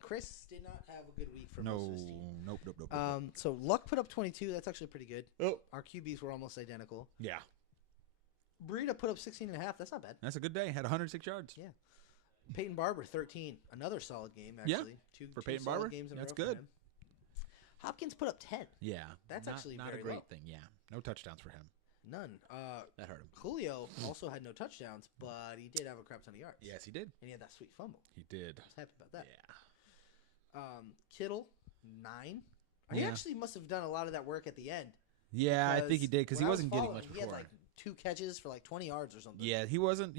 Chris did not have a good week for most of his team. Nope. So Luck put up 22. That's actually pretty good. Oh. Our QBs were almost identical. Yeah, Breida put up 16.5. That's not bad. that's a good day. Had 106 yards. Yeah. Peyton Barber 13. Another solid game Yeah, actually. Two Peyton solid Barber, games in a that's row for good. him. Hopkins put up 10. Yeah, That's actually not very a great low. thing. Yeah, no touchdowns for him. None. That hurt him. Julio also had no touchdowns, but he did have a crap ton of yards. Yes, he did. And he had that sweet fumble. He did. I was happy about that. Yeah. Kittle 9. He Yeah. actually must have done a lot of that work at the end. Yeah, I think he did because he when I was wasn't getting following, much He had before. like 2 catches for like 20 yards or something. Yeah, he wasn't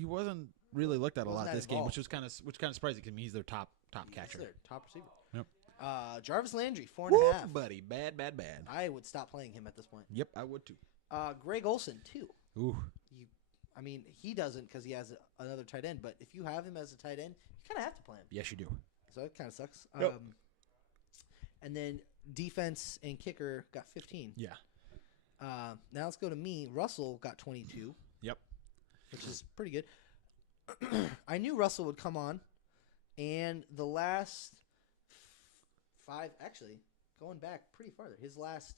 really looked at a Wasn't lot that this game, which involved. was kind of surprising because he's their top He's catcher. their top receiver. Yep. Jarvis Landry 4.5. Woo, buddy, bad. I would stop playing him at this point. Yep, I would too. Greg Olson 2. Ooh, I mean, he doesn't because he has another tight end. But if you have him as a tight end, you kind of have to play him. yes, you do. So it kind of sucks. Yep. And then defense and kicker got 15. Yeah. Now let's go to me. Russell got 22. Yep. Which is pretty good. I knew Russell would come on, and the last 5. Actually, going back pretty farther. His last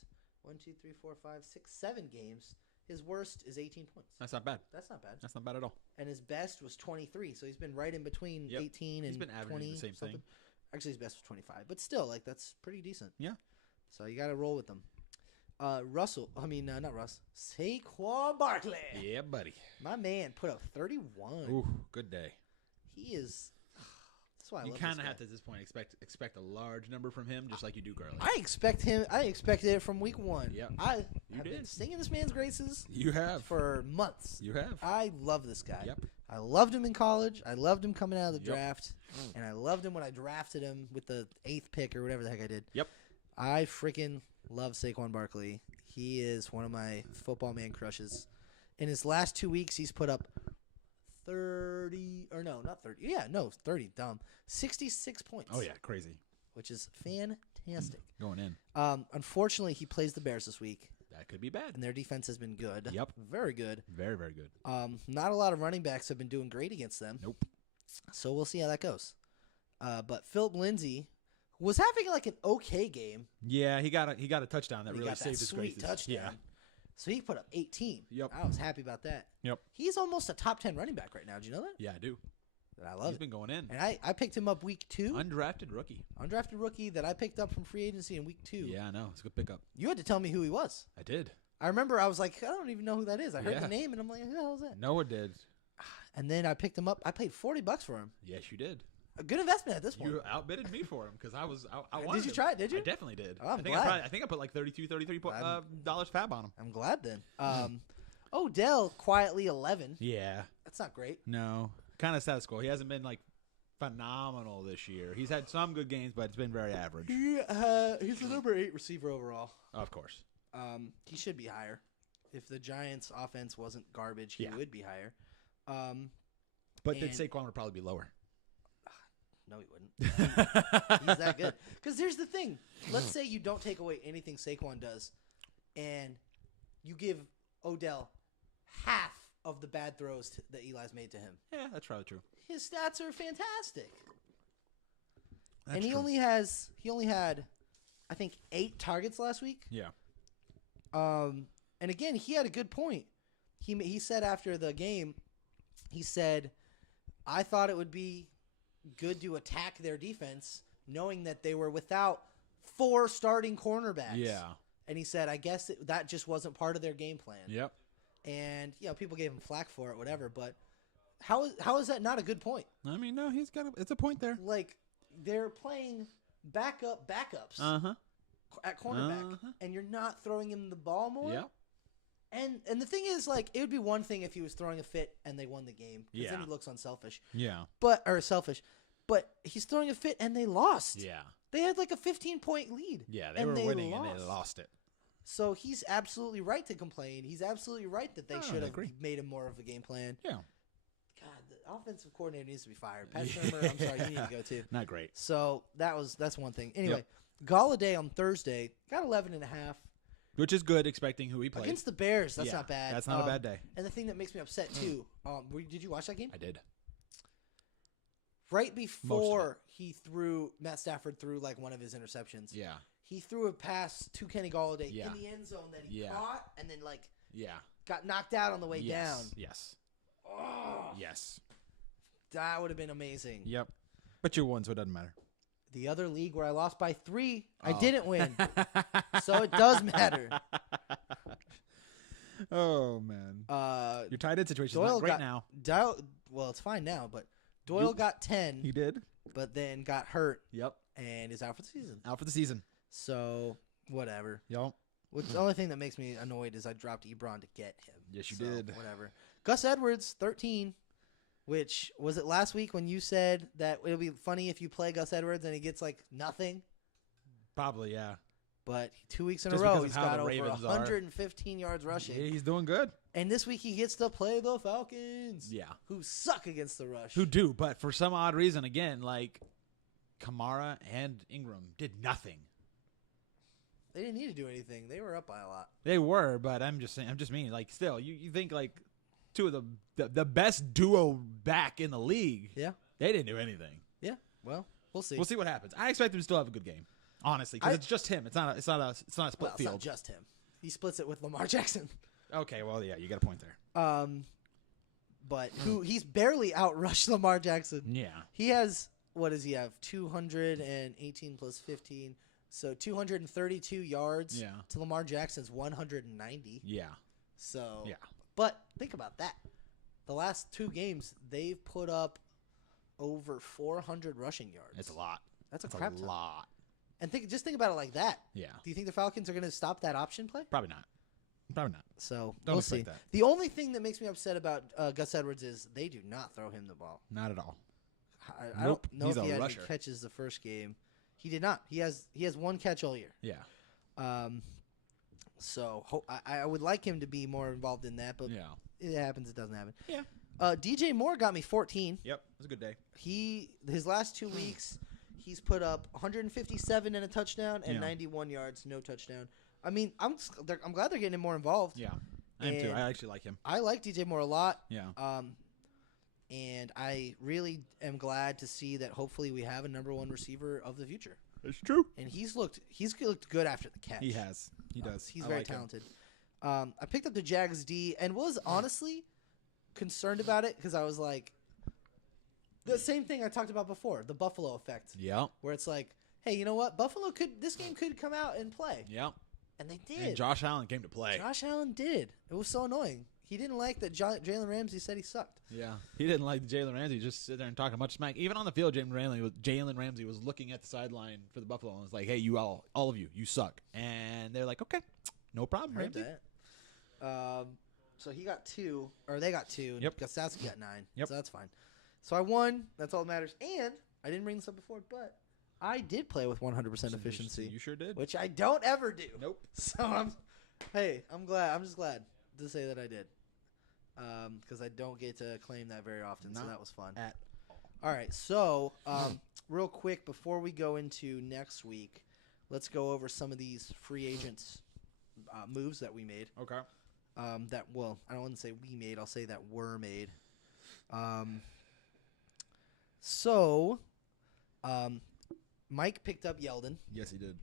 7 games. His worst is 18 points. That's not bad. That's not bad. That's not bad at all. And his best was 23. So he's been right in between 18 and He's been averaging 20. the same something. thing. Actually, his best was 25. But still, like, that's pretty decent. Yeah. So you got to roll with them. Not Russ. Saquon Barkley. Yeah, buddy. My man put up 31. Ooh, good day. He is. That's why I You love kind this of guy. have to at this point expect a large number from him, just like you do Gurley. I expected it from week 1. Yep. I You have been did. singing this man's graces You have. for months. You have. I love this guy. Yep. I loved him in college. I loved him coming out of the Yep. draft. And I loved him when I drafted him with the 8th pick or whatever the heck I did. Yep. I freaking love Saquon Barkley. He is one of my football man crushes. In his last 2 weeks, he's put up 30, or no, not 30. Yeah, no, 30, dumb. 66 points. Oh, yeah, crazy. Which is fantastic. Going in. Unfortunately, he plays the Bears this week, That could be bad. and their defense has been good. Yep. Very good. Very, very good. Not a lot of running backs have been doing great against them. Nope. So we'll see how that goes. But Philip Lindsay was having like an okay game. Yeah, he got a touchdown that He really got that saved his sweet graces. touchdown. Yeah. So he put up 18. Yep. I was happy about that. Yep. He's almost a top 10 running back right now. Do you know that? Yeah, I do. I love He's it. been going in. And I picked him up week 2. Undrafted rookie. Undrafted rookie that I picked up from free agency in week 2. Yeah, I know. It's a good pickup. You had to tell me who he was. I did. I remember I was like, I don't even know who that is. I heard Yeah. the name and I'm like, who the hell is that? Noah did. And then I picked him up. I paid $40 for him. Yes, you did. A good investment at this point. You outbidded me for him because I wanted Did you him. try it? Did you? I definitely did. Oh, I'm I think glad. I think I put like $33 dollars fab on him. I'm glad then. Odell quietly 11. Yeah. That's not great. No. Kind of status quo. He hasn't been like phenomenal this year. He's had some good games, but it's been very average. He's the number 8 receiver overall. Of course. He should be higher. If the Giants' offense wasn't garbage, he Yeah. would be higher. But then and- Saquon would probably be lower. No, he wouldn't. He's that good. Because here's the thing. Let's say you don't take away anything Saquon does, and you give Odell half of the bad throws that Eli's made to him. Yeah, that's probably true. His stats are fantastic. That's and he true. only had, I think, 8 targets last week. Yeah. And again, he had a good point. He said after the game, he said, I thought it would be good to attack their defense, knowing that they were without 4 starting cornerbacks. Yeah. And he said, I guess that just wasn't part of their game plan. Yep. And, people gave him flack for it, whatever. But how is that not a good point? I mean, no, it's a point there. Like, they're playing backups Uh-huh. at cornerback, Uh-huh. and you're not throwing him the ball more? Yep. And the thing is, like, it would be one thing if he was throwing a fit and they won the game. Because then Yeah. he looks unselfish. Yeah. Or selfish. But he's throwing a fit and they lost. Yeah. They had like a 15-point lead. Yeah, they and were winning lost. and they lost it. So he's absolutely right to complain. He's absolutely right that they I should have agree. made him more of a game plan. Yeah. God, the offensive coordinator needs to be fired. Pat Shurmur, I'm sorry, you need to go too. Not great. So that's one thing. Anyway, Galladay on Thursday got 11.5. Which is good, expecting who he played. Against the Bears, that's Yeah, not bad. That's not a bad day. And the thing that makes me upset too, did you watch that game? I did. Right before Matt Stafford threw like one of his interceptions. Yeah. He threw a pass to Kenny Galladay Yeah. in the end zone that he Yeah. caught and then like Yeah. got knocked out on the way Yes. down. Yes. Oh, Yes. that would have been amazing. Yep. But you won, so it doesn't matter. The other league where I lost by 3, I Oh. didn't win. So it does matter. Oh, man. Your tight end situation is Doyle not great got now. well, it's fine now, but Doyle got 10, He did? but then got hurt Yep. and is out for the season. Out for the season. So whatever. Yep. Which the only thing that makes me annoyed is I dropped Ebron to get him. Yes, you So, did. Whatever. Gus Edwards, 13. Which was it last week when you said that it'll be funny if you play Gus Edwards and he gets like nothing? Probably, yeah. But 2 weeks in Just a row, because of he's how got the over Ravens are. 115 yards rushing. Yeah, he's doing good. And this week he gets to play the Falcons. Yeah. Who suck against the rush. Who do, but for some odd reason, again, like Kamara and Ingram did nothing. They didn't need to do anything. They were up by a lot. They were, but I'm just meaning, like, still, you think like two of the best duo back in the league. Yeah. They didn't do anything. Yeah. Well, we'll see. We'll see what happens. I expect them to still have a good game. honestly, because it's just him. It's not a split Well, it's field. not just him. He splits it with Lamar Jackson. Okay, well, yeah, you got a point there. But he's barely outrushed Lamar Jackson. Yeah. He has, what does he have? 218 plus 15. So 232 yards Yeah. to Lamar Jackson's 190. Yeah. So, Yeah. But think about that. The last 2 games, they've put up over 400 rushing yards. It's a lot. That's a It's crap a ton. lot. And just think about it like that. Yeah. Do you think the Falcons are going to stop that option play? Probably not. Probably not. So Don't we'll expect see. that. The only thing that makes me upset about Gus Edwards is they do not throw him the ball. Not at all. I Nope. don't know He's if he a had rusher. any catches the first game. He did not. He has 1 catch all year. Yeah. So I would like him to be more involved in that, but Yeah. it happens. It doesn't happen. Yeah. DJ Moore got me 14. Yep. It was a good day. His last 2 weeks, he's put up 157 and a touchdown and Yeah. 91 yards, no touchdown. I mean, I'm glad they're getting him more involved. Yeah. I am too. And I actually like him. I like DJ Moore a lot. Yeah. And I really am glad to see that hopefully we have a number 1 receiver of the future. It's true. And he's looked good after the catch. He has. He does. He's I very like him. talented. I picked up the Jags D and was honestly concerned about it because I was like, the same thing I talked about before, the Buffalo effect, Yep. where it's like, hey, you know what? This game could come out and play. Yep. And they did. And Josh Allen came to play. Josh Allen did. It was so annoying. He didn't like that Jalen Ramsey said he sucked. Yeah. He didn't like Jalen Ramsey. Just sit there and talk a much smack. Even on the field, Jalen Ramsey was looking at the sideline for the Buffalo and was like, hey, you all of you suck. And they're like, okay, no problem, Heard Ramsey. that. So he got 2, or they got 2. And Yep. Gostowski got 9. Yep. So that's fine. So I won. That's all that matters. And I didn't bring this up before, but I did play with 100% efficiency, You sure did. which I don't ever do. Nope. So I'm glad. I'm just glad to say that I did, because I don't get to claim that very often. So Not that was fun. at All right. So real quick before we go into next week, let's go over some of these free agents moves that we made. Okay. I don't want to say we made. I'll say that were made. Mike picked up Yeldon. Yes, he did.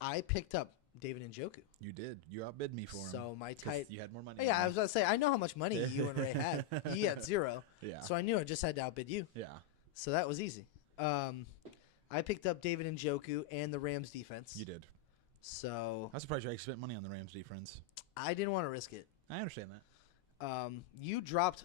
I picked up David Njoku. You did. You outbid me for him. So my 'Cause tight. You had more money. Yeah, than I me. was about to say I know how much money you and Ray had. He had 0. Yeah. So I knew I just had to outbid you. Yeah. So that was easy. I picked up David Njoku and the Rams defense. You did. So I'm surprised you actually spent money on the Rams defense. I didn't want to risk it. I understand that. You dropped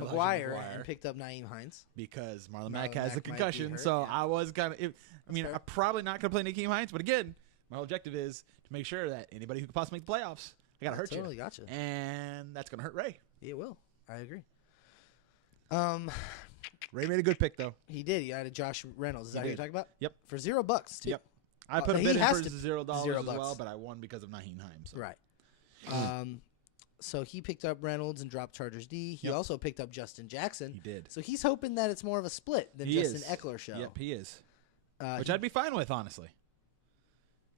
Elijah McGuire McGuire. and picked up Naeem Hines. Because Marlon Marlon Mack has Mack the might be concussion, hurt, so yeah. I was kind of. I mean, fair. I'm probably not going to play Nakeem Hines, but again, my whole objective is to make sure that anybody who could possibly make the playoffs, I got to hurt Totally you, gotcha. and that's going to hurt Ray. It will. I agree. Ray made a good pick though. He did. He added Josh Reynolds. Is that He who you're did. talking about? Yep. For $0 too. Yep. I put a he bid in has for to- $0 $0 as well, but I won because of Naheem Hines. So. Right. So he picked up Reynolds and dropped Chargers D. He Yep. also picked up Justin Jackson. He did. So he's hoping that it's more of a split than He just is. an Eckler show. Yep, he is. Which he- I'd be fine with, honestly.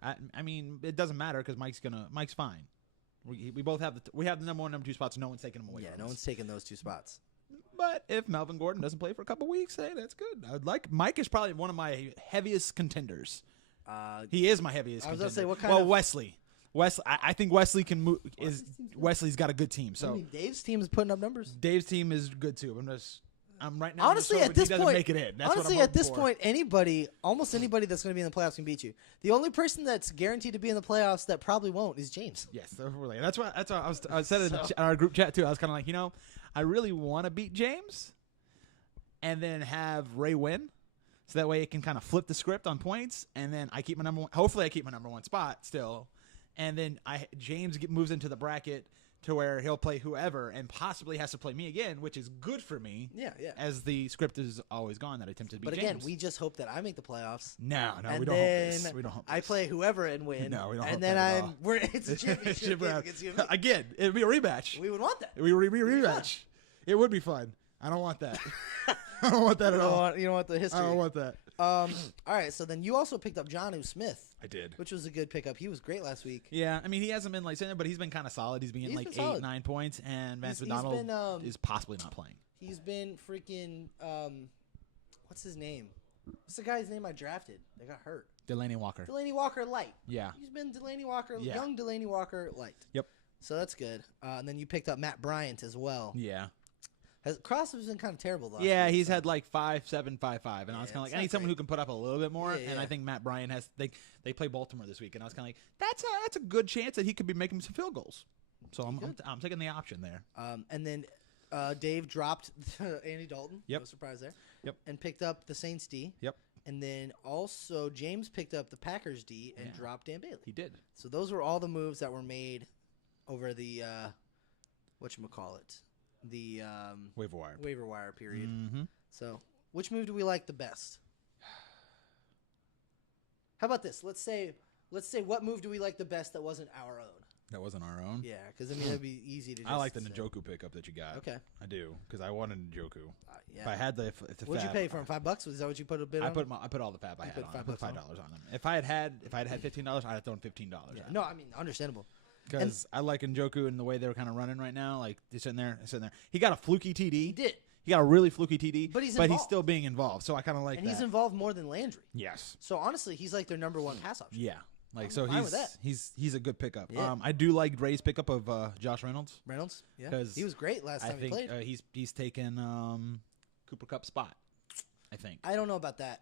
I mean, it doesn't matter because Mike's fine. We both have we have the number 1, number 2 spots. No one's taking them away. yeah, from no us. one's taking those 2 spots. But if Melvin Gordon doesn't play for a couple weeks, hey, that's good. I'd like Mike is probably one of my heaviest contenders. He is my heaviest. I was contender. gonna say, what kind well, of- Wesley. I think Wesley can move. Wesley's got a good team. I So mean, Dave's team is putting up numbers. Dave's team is good too. I'm right now. Honestly, just at this he doesn't point, make it in. That's honestly, what I'm at this hoping for. point, almost anybody that's going to be in the playoffs can beat you. The only person that's guaranteed to be in the playoffs that probably won't is James. Yes, definitely. That's why I said it in our group chat too. I was kind of like, I really want to beat James, and then have Ray win, so that way it can kind of flip the script on points, and then I keep my number 1. Hopefully, I keep my number 1 spot still, and then James moves into the bracket to where he'll play whoever and possibly has to play me again, which is good for me. Yeah, yeah. As the script is always gone that I attempted to beat But again, James. we just hope that I make the playoffs. No, and we don't then hope this. We don't hope I this. play whoever and win. No, we don't And hope then that at all. it's a championship game against you and me. Again, it'd be a rematch. We would want that. We would be a rematch. It would be fun. I don't want that. I don't want that at all. You don't want the history. I don't want that. All right, so then you also picked up Jonnu Smith, I did. which was a good pickup. He was great last week. Yeah, I mean, he hasn't been like saying, but he's been kind of solid. He's been getting He's like been 8, solid. 9 points, and Vance He's McDonald been, is possibly not playing. He's been freaking what's his name? What's the guy's name I drafted? They got hurt. Delaney Walker. Delaney Walker light. Yeah. He's been Delaney Walker, Yeah. young Delaney Walker light. Yep. So that's good. And then you picked up Matt Bryant as well. Yeah. Cross has been kind of terrible the last Yeah, week, he's so. had like 5-7, 5-5, and I was kind of it's like, I need not someone great. who can put up a little bit more. Yeah, And I yeah. think Matt Bryant has. They play Baltimore this week, and I was kind of like, that's a good chance that he could be making some field goals. So I'm taking the option there. And then Dave dropped Andy Dalton. Yep. No surprise there. Yep. And picked up the Saints D. Yep. And then also James picked up the Packers D and Yeah. dropped Dan Bailey. He did. So those were all the moves that were made over the whatchamacallit, the Waiver wire. waiver wire period. Mm-hmm. So which move do we like the best? How about this? Let's say what move do we like the best that wasn't our own? That wasn't our own. Yeah, because I mean that'd be easy to. Just I like the say. Njoku pickup that you got. Okay. I do because I wanted Njoku. Yeah. If I had the What'd you fab, pay for him? $5? Was that what you put a bid I on? put all the fab I You had put on. I put $5 on $5 on him. If I had $15, I'd have thrown $15. Yeah. No, I mean understandable. Because I like Njoku and the way they're kind of running right now. Like he's sitting there. He got a fluky TD. He did, He got a really fluky TD. But he's he's involved. still being involved. So I kind of like and that. he's involved more than Landry. Yes. So honestly, he's like their number one pass option. Yeah. Like I'm so fine with that. he's a good pickup. Yeah. I do like Ray's pickup of Josh Reynolds. Reynolds, yeah, 'Cause he was great last I time he think played. he's taken Cooper Kupp's spot. I think. I don't know about that,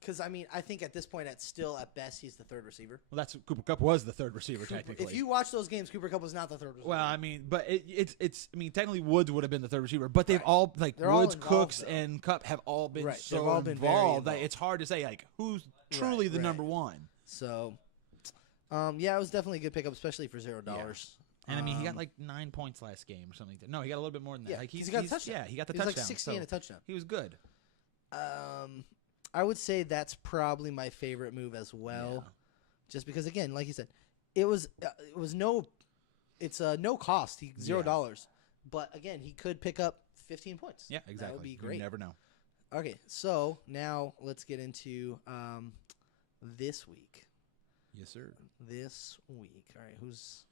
because I mean, I think at this point, at best, he's the third receiver. Well, that's Cooper Kupp was the third receiver technically. If you watch those games, Cooper Kupp was not the third receiver. Well, I mean, but it's. I mean, technically Woods would have been the third receiver, but they've all like They're all Woods, involved, Cooks, though. and Kupp have all been Right, so they've all been very involved that involved. it's hard to say like who's truly the right. number one. So, yeah, it was definitely a good pickup, especially for $0. And I mean, he got like 9 points last game or something. No, he got a little bit more than that. Yeah, like he got a touchdown. Yeah, he got the He was touchdown. like 60 and a touchdown. He was good. I would say that's probably my favorite move as well, Yeah. just because again, like you said, it's no cost. $0, but again, he could pick up 15 points. Yeah, exactly. That would be great. You never know. Okay, so now let's get into this week. Yes, sir. This week, all right. Who's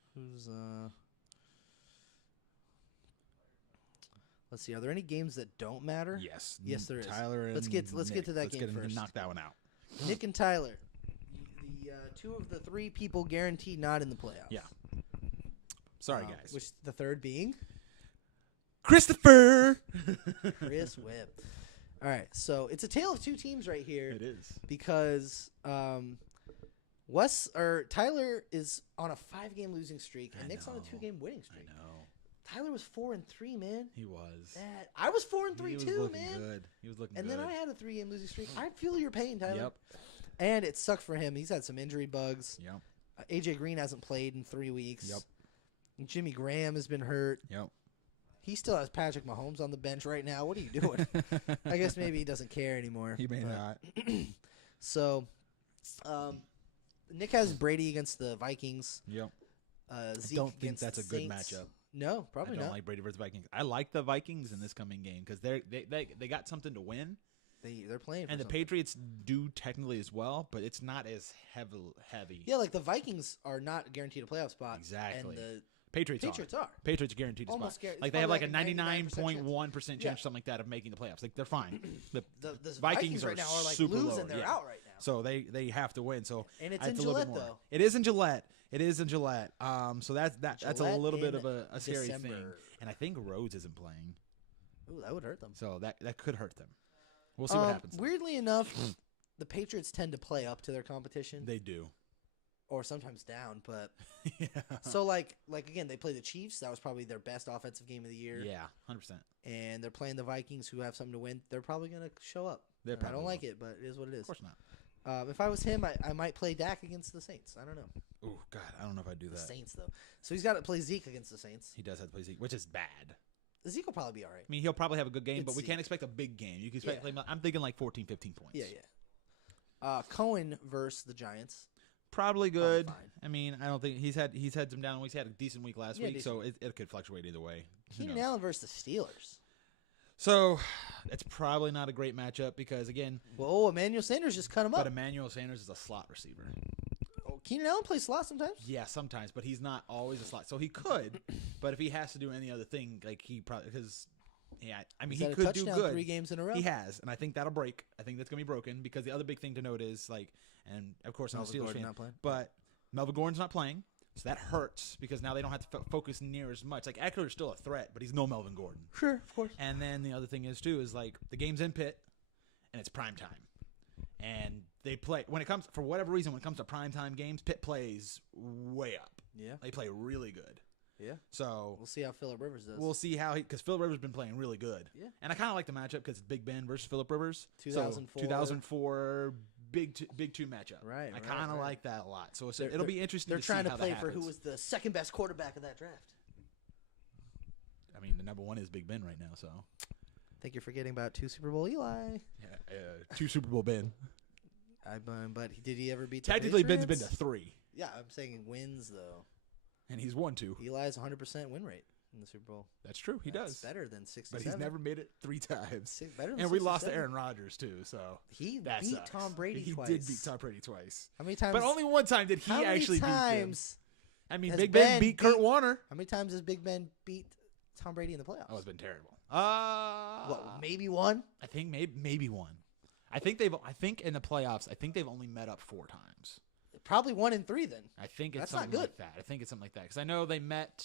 Let's see. Are there any games that don't matter? Yes. Yes, there is. Tyler and Let's get to Nick. that Let's game get him to first. knock that one out. Nick and Tyler, the two of the three people guaranteed not in the playoffs. Yeah. Sorry, guys. Which the third being Christopher. Chris Webb. All right, so it's a tale of two teams right here It is. because Tyler is on a 5-game losing streak and I Nick's on a know. 2-game winning I streak. know. Tyler was 4-3, man. He was. I was 4-3 He was too, looking man. good. He was looking And good. then I had a 3-game losing streak. I feel your pain, Tyler. Yep. And it sucked for him. He's had some injury bugs. Yep. AJ Green hasn't played in 3 weeks. Yep. Jimmy Graham has been hurt. Yep. He still has Patrick Mahomes on the bench right now. What are you doing? I guess maybe he doesn't care anymore. He may but- not. So, Nick has Brady against the Vikings. Yep. Zeke don't think against that's the a good Saints. matchup. No, probably I don't not. like Brady versus Vikings. I like the Vikings in this coming game because they got something to win, They're playing for and the something. Patriots do technically as well, but it's not as heavy. Yeah, like the Vikings are not guaranteed a playoff spot. Exactly. And the Patriots are. Patriots guaranteed a Almost spot. guaranteed. Like It's they have probably like a like a 99.1% chance, Yeah. something like that, of making the playoffs. Like they're fine. The The Vikings right are now are like super losing. low, They're yeah. out right now. So they have to win. So And it's in a little bit Gillette, more. though. It is in Gillette. It is in Gillette. So that's a Gillette little bit in of a scary thing. December. And I think Rhodes isn't playing, Ooh, that would hurt them. so that could hurt them. We'll see what happens. Weirdly enough, the Patriots tend to play up to their competition, They do. or sometimes down. But Yeah. so like again, they play the Chiefs. That was probably their best offensive game of the year. Yeah, 100%. And they're playing the Vikings, who have something to win. They're probably gonna show up. They I probably don't like will. it, but it is what it is. Of course not. If I was him, I might play Dak against the Saints. I don't know. Oh God, I don't know if I'd do The that. Saints though, so he's got to play Zeke against the Saints. He does have to play Zeke, which is bad. Zeke will probably be all right. I mean, he'll probably have a good game, It's but we Zeke. can't expect a big game. You can expect. Yeah. Like, I'm thinking like 14, 15 points. Yeah. Cohen versus the Giants. Probably good. fine. I mean, I don't think he's had some down weeks. He had a decent week last Yeah, week, decent. so it could fluctuate either way. Who Keenan knows? Allen versus the Steelers. So it's probably not a great matchup because again, Well, Emmanuel Sanders just cut him but up. Emmanuel Sanders is a slot receiver. Keenan Allen plays slot sometimes. Yeah, sometimes, but he's not always a slot. So he could, but if he has to do any other thing, like he probably because Yeah, I mean, He's he had a could do touchdown good. 3 games in a row. He has, and I think that'll break. I think that's gonna be broken because the other big thing to note is and of course I'm a Melvin Steelers Gordon fan, not playing. but Melvin Gordon's not playing, so that hurts because now they don't have to focus near as much. Like Eckler's still a threat, but he's no Melvin Gordon. Sure, of course. And then the other thing is too is like the game's in Pitt, and it's prime time, and they play when it comes for whatever reason when it comes to prime time games, Pitt plays way up. Yeah. They play really good. Yeah. So We'll see how Phillip Rivers does. we'll see how because Phillip Rivers has been playing really good. Yeah. And I kind of like the matchup because it's Big Ben versus Phillip Rivers. 2004. 2004 big two matchup. Right, I right, kind of right. like that a lot. So They're- it'll be interesting. They're to trying see to how play that for who happens. was the second best quarterback of that draft. I mean, the number one is Big Ben right now. So I think you're forgetting about 2 Super Bowl Eli. yeah, 2 Super Bowl Ben. But did he ever beat the Technically, Ben's been Patriots? to 3, Yeah, I'm saying wins, though. and he's won 2. Eli's 100% win rate in the Super Bowl. That's true. He That's does, better than 67. but he's never made it 3 times. Better than And we lost to 67. Aaron Rodgers too. So He that beat sucks. Tom Brady He twice. did beat Tom Brady twice, How many times? but only one time did he how many actually beat him. times? I mean, has Big Ben Ben beat Kurt beat- Warner. How many times has Big Ben beat Tom Brady in the playoffs? Oh, it's been terrible. What? Maybe one. I think maybe one. I think in the playoffs. I think they've only met up 4 times. Probably 1 in 3 then. I think it's That's not something good. like that. I think it's something like that because I know they met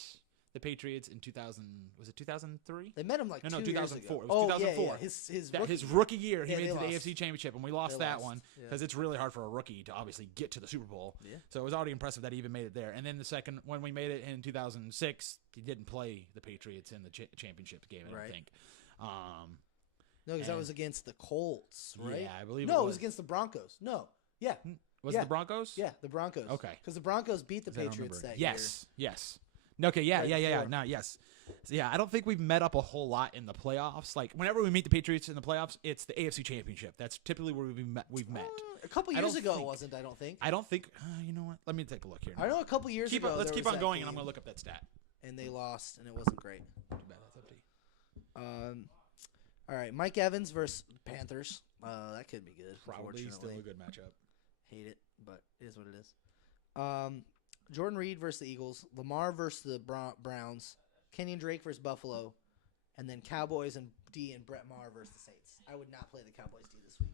the Patriots in 2000. Was it 2003? They met him like No, 2 no, years 2004. ago. It was Oh, 2004. Yeah, yeah. His That rookie his rookie year, he Yeah, made they it to the lost. AFC Championship, and we lost They that lost, one yeah. because it's really hard for a rookie to obviously get to the Super Bowl. Yeah. So it was already impressive that he even made it there. And then the second, when we made it in 2006, he didn't play the Patriots in the championship game. I don't Right. think. No, because that and- was against the Colts, right? Yeah, I believe No, it was. against the Broncos. No. Yeah. Was yeah. it the Broncos? Yeah, the Broncos. Okay. Because the Broncos beat the 'Cause I don't Patriots remember. that year. Yes. Okay, yeah. before. No, yes. So, yeah, I don't think we've met up a whole lot in the playoffs. Like whenever we meet the Patriots in the playoffs, it's the AFC Championship. That's typically where we've met. A couple I years don't ago, it think- wasn't. I don't think. I don't think. You know what? Let me take a look here. I know a couple years ago. Let's there keep was on that going, and I'm game, going to look up that stat. And they lost, and it wasn't great. Too bad that's empty. All right, Mike Evans versus Panthers. That could be good. Probably still unfortunately. a good matchup. Hate it, but it is what it is. Jordan Reed versus the Eagles. Lamar versus the Browns. Kenyon Drake versus Buffalo. And then Cowboys and D and Brett Maher versus the Saints. I would not play the Cowboys D this week.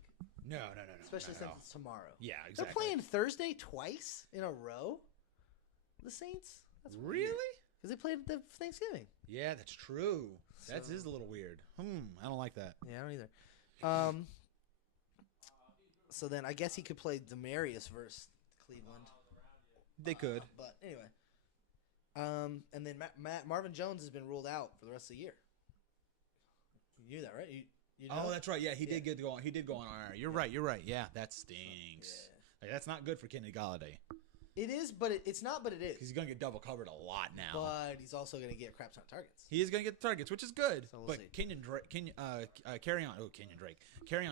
No. Especially not since at all. it's tomorrow. Yeah, They're exactly. playing Thursday twice in a row? The Saints? That's Really? Because they played the Thanksgiving. Yeah, that's true. That So- is a little weird. I don't like that. Yeah, I don't either. So then I guess he could play Demarius versus Cleveland. They could. But anyway. And then Marvin Jones has been ruled out for the rest of the year. You knew that, right? You know Oh, that? that's right. Yeah, he Yeah. did get to go on. He did go on IR. You're right. Yeah, that stinks. Yeah. Like, that's not good for Kenny Galladay It is, but it's not, but it because is. he's gonna get double covered a lot now. But he's also going to get a crap ton of targets. He is gonna get the targets, which is good. So we'll but see. Kenyon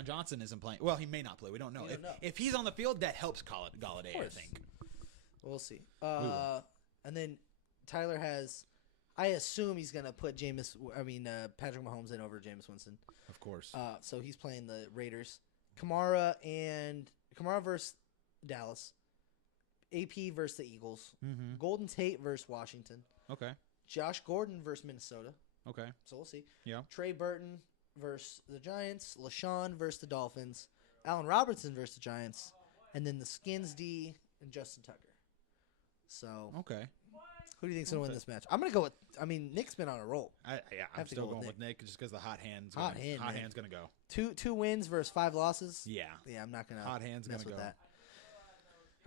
Johnson isn't playing. Well, he may not play. We don't know. We don't know. If he's on the field, that helps Galladay. I course. think. We'll see. will. And then Tyler has, I assume he's going to put Patrick Mahomes in over Jameis Winston. Of course. So he's playing the Raiders. Kamara versus Dallas. AP versus the Eagles. Mm-hmm. Golden Tate versus Washington. Okay. Josh Gordon versus Minnesota. Okay. So we'll see. Yeah. Trey Burton versus the Giants. LaShawn versus the Dolphins. Allen Robertson versus the Giants. And then the Skins D and Justin Tucker. So Okay. who do you think's going to win Okay. this match? I'm going to go with, Nick's been on a roll. I'm have to still go with going with Nick just because the hot hand's Hot gonna, hand, hot man. hand's gonna go. Two wins versus 5 losses. Yeah. Yeah, I'm not going to Hot hand's mess gonna with go. that.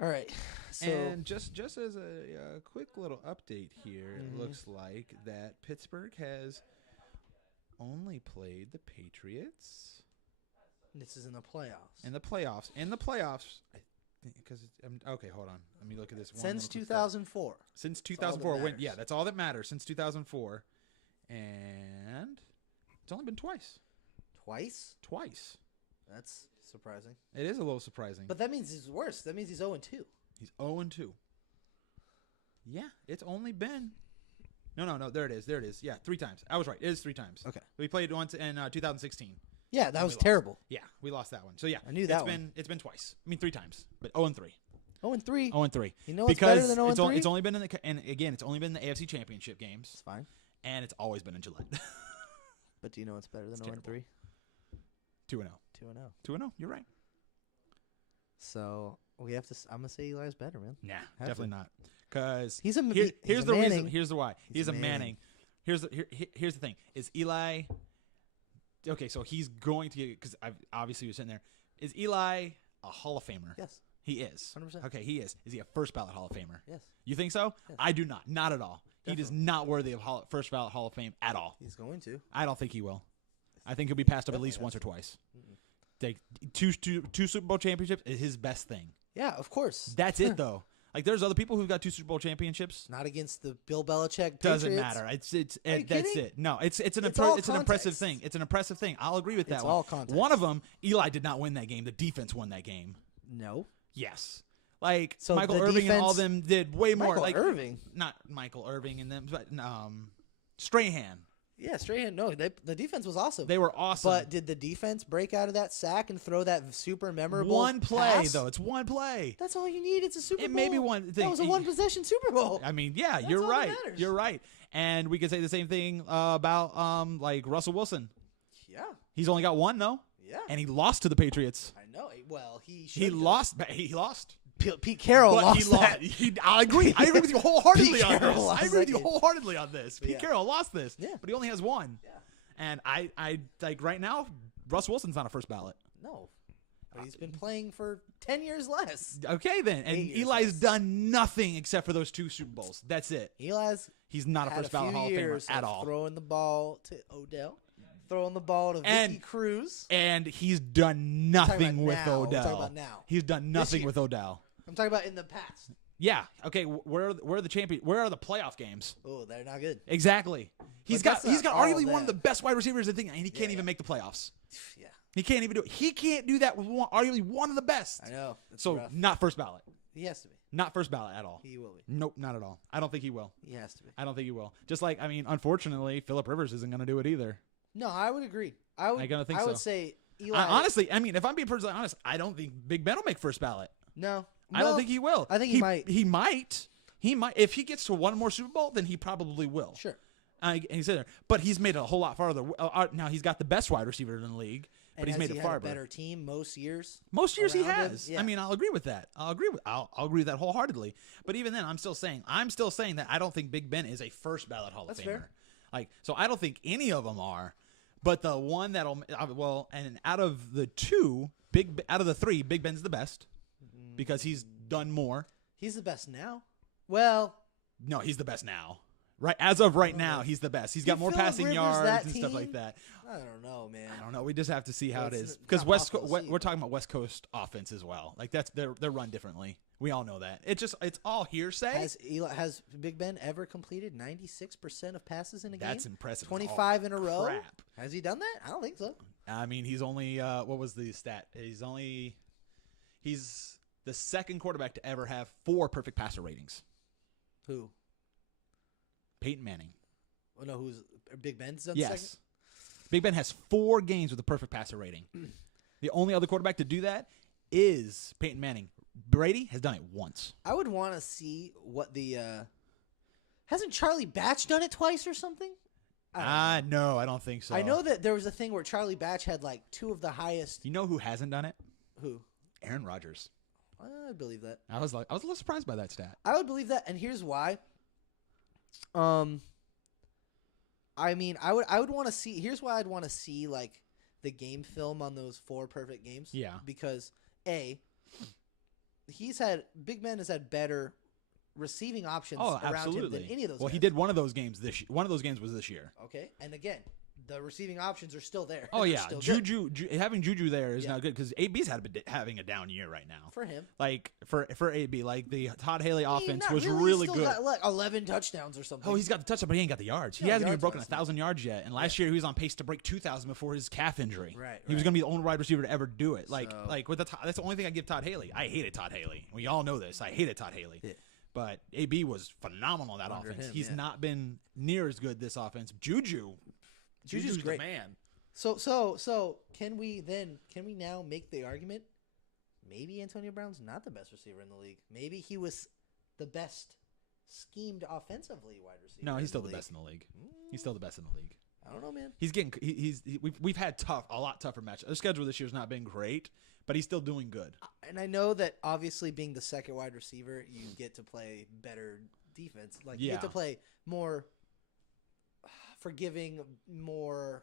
All right. So And just as a quick little update here, Mhm. it looks like that Pittsburgh has only played the Patriots this is in the playoffs. in the playoffs, I think because okay, hold on. Let me look at this. Since little quick 2004. stat. Since all that 2004, matters. yeah, that's all that matters. Since 2004, and it's only been twice. Twice? That's surprising. It is a little surprising. But that means he's worse. That means he's 0-2. He's 0-2. Yeah, it's only been. No. There it is. Yeah, 3 times. I was right. It is 3 times. Okay. We played once in 2016. Yeah, that And was we lost. terrible. Yeah, we lost that one. So yeah, I knew that It's been twice. I mean, 3 times, but 0-3. 0-3. 0-3. You know what's Because better than 0-3? it's only been in the and again, it's only been in the AFC Championship games, It's fine. and it's always been in Gillette. But do you know what's better than It's 0-3? 2-0. 2-0. 2-0. You're right. So we have to. I'm gonna say Eli's better, man. Nah, Have definitely to. not. Because He's a. here's he's a the reason. Manning. Here's the why. He's a Manning. Manning. Here's the thing. Is Eli? Okay, so he's going to get because obviously you're sitting there. Is Eli a Hall of Famer? Yes. He is. 100%. Okay, he is. Is he a first ballot Hall of Famer? Yes. You think so? Yes. I do not. Not at all. He is Definitely. not worthy of first ballot Hall of Fame at all. He's going to. I don't think he will. I think he'll be passed up at Definitely least once or has to. twice. Take two Super Bowl championships is his best thing. Yeah, of course. That's it though. Like there's other people who've got 2 Super Bowl championships. Not against the Bill Belichick. Doesn't Patriots. matter. It's Are you that's kidding? it. No, it's an It's all impressive context. thing. It's an impressive thing. I'll agree with that It's one. all context. One of them, Eli did not win that game. The defense won that game. No. Yes. Like So Michael the Irving and all defense- them did way more. Michael Like Irving. not Michael Irving and them, but Strahan. Yeah, Strahan. No, the defense was awesome. They were awesome. But did the defense break out of that sack and throw that super memorable one play pass? though. It's one play. That's all you need. It's a Super It Bowl. may be one thing. That was a one-possession Super Bowl. I mean, yeah, That's you're all that right. matters. You're right. And we could say the same thing about like Russell Wilson. Yeah, He's only got one though, yeah. and he lost to the Patriots. I know. Well, he He should lost. He lost. Pete Carroll But lost he lost. that. I agree. I agree with you wholeheartedly Pete on Carroll this. lost I agree with that you game. wholeheartedly on this. But Pete yeah. Carroll lost this. Yeah. But he only has one. Yeah. And I like right now, Russ Wilson's not a first ballot. No, but he's been playing for 10 years less. Okay, then. And 8 years Eli's less. done nothing except for those 2 Super Bowls. That's it. Eli's He's not a had first a few ballot Hall of Famer years at of all. throwing the ball to Odell, throwing the ball to And- Vicky Cruz. And he's done talking nothing about with now. We're Odell. talking about now. He's done nothing year. with Odell. I'm talking about in the past. Yeah. Okay. Where are the champion? Where are the playoff games? Oh, they're not good. Exactly. He's But got he's that's got not arguably all one of the that. best wide receivers in the thing, and he can't Yeah. even make the playoffs. Yeah, He can't even do it. He can't do that with arguably one of the best. I know. It's So rough. not first ballot. He has to be. Not first ballot at all. He will be. Nope, not at all. I don't think he will. He has to be. I don't think he will. Just like unfortunately, Phillip Rivers isn't going to do it either. No, I would agree. I would. I gotta think I would so. say Eli. Honestly, if I'm being personally honest, I don't think Big Ben will make first ballot. No, I don't think he will. I think he might. He might. He might. If he gets to one more Super Bowl, then he probably will. Sure. And he's in there, but he's made it a whole lot farther. Now he's got the best wide receiver in the league, but And he's has made he it had a farther. better team most years. Most years he around him? has. Yeah. I mean, I'll agree with that. I'll agree with that wholeheartedly. But even then, I'm still saying that I don't think Big Ben is a first ballot Hall That's of Famer. fair. Like, so I don't think any of them are. But the one that'll and out of the 3, Big Ben's the best because he's done more. He's the best now. Well, No, he's the best now. Right as of right Oh, now, yeah. he's the best. He's See, got more Phillip passing Rivers, yards that and stuff like team? that. I don't know, man. I don't know. We just have to see how it Well, is it's because not West possible to see, we're but- talking about West Coast offense as well. Like they're run differently. We all know that. It's all hearsay. Has Big Ben ever completed 96% of passes in a game? That's impressive. 25 in a row. Crap. Has he done that? I don't think so. I mean, he's only what was the stat? He's the second quarterback to ever have 4 perfect passer ratings. Who? Peyton Manning. Oh no, who's Big Ben's done Yes. second? Big Ben has 4 games with a perfect passer rating. The only other quarterback to do that is Peyton Manning. Brady has done it once. I would want to see what the hasn't Charlie Batch done it twice or something? I don't know. No, I don't think so. I know that there was a thing where Charlie Batch had like 2 of the highest. You know who hasn't done it? Who? Aaron Rodgers. I believe that. I was a little surprised by that stat. I would believe that, and here's why. I mean, I would want to see. Here's why I'd want to see like the game film on those 4 perfect games. Yeah. Because Big Ben has had better receiving options around him than any of those. Well, guys. he did one of those games one of those games was this year. Okay, and again, the receiving options are still there. Oh They're yeah, still good having Juju there is Yeah. not good because AB's having a down year right now. for him. Like for AB, like the Todd Haley offense Not was really. really He's good. still got, like 11 touchdowns or something. Oh, he's got the touchdown, but he ain't got the yards. He Yeah, hasn't even yards broken last 1,000 yards yet. And last year he was on pace to break 2,000 before his calf injury. Right, He was right. going to be the only wide receiver to ever do it. Like So- with that's the only thing I give Todd Haley. I hated Todd Haley. We all know this. I hated Todd Haley. Yeah. But AB was phenomenal in that Under offense. him, He's yeah. not been near as good this offense. Juju's great. the man. So can we now make the argument? Maybe Antonio Brown's not the best receiver in the league. Maybe he was the best schemed offensively wide receiver. No, in he's still the the league. best in the league. He's still the best in the league. I don't know, man. He's getting we've had a lot tougher matches. The schedule this year's not been great, but he's still doing good. And I know that obviously being the second wide receiver, you get to play better defense. Like you get to play more forgiving, more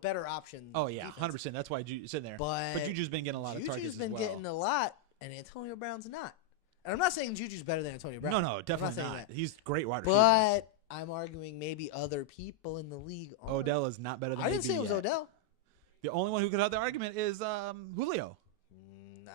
better options. Oh yeah, 100%. That's why Juju's in there. But Juju's been getting a lot of targets Juju's been as well. getting a lot, and Antonio Brown's not. And I'm not saying Juju's better than Antonio Brown. No, definitely not. He's great wide receiver. But I'm arguing maybe other people in the league are. Odell is not better than I didn't AB say it was yet. Odell. The only one who could have the argument is Julio.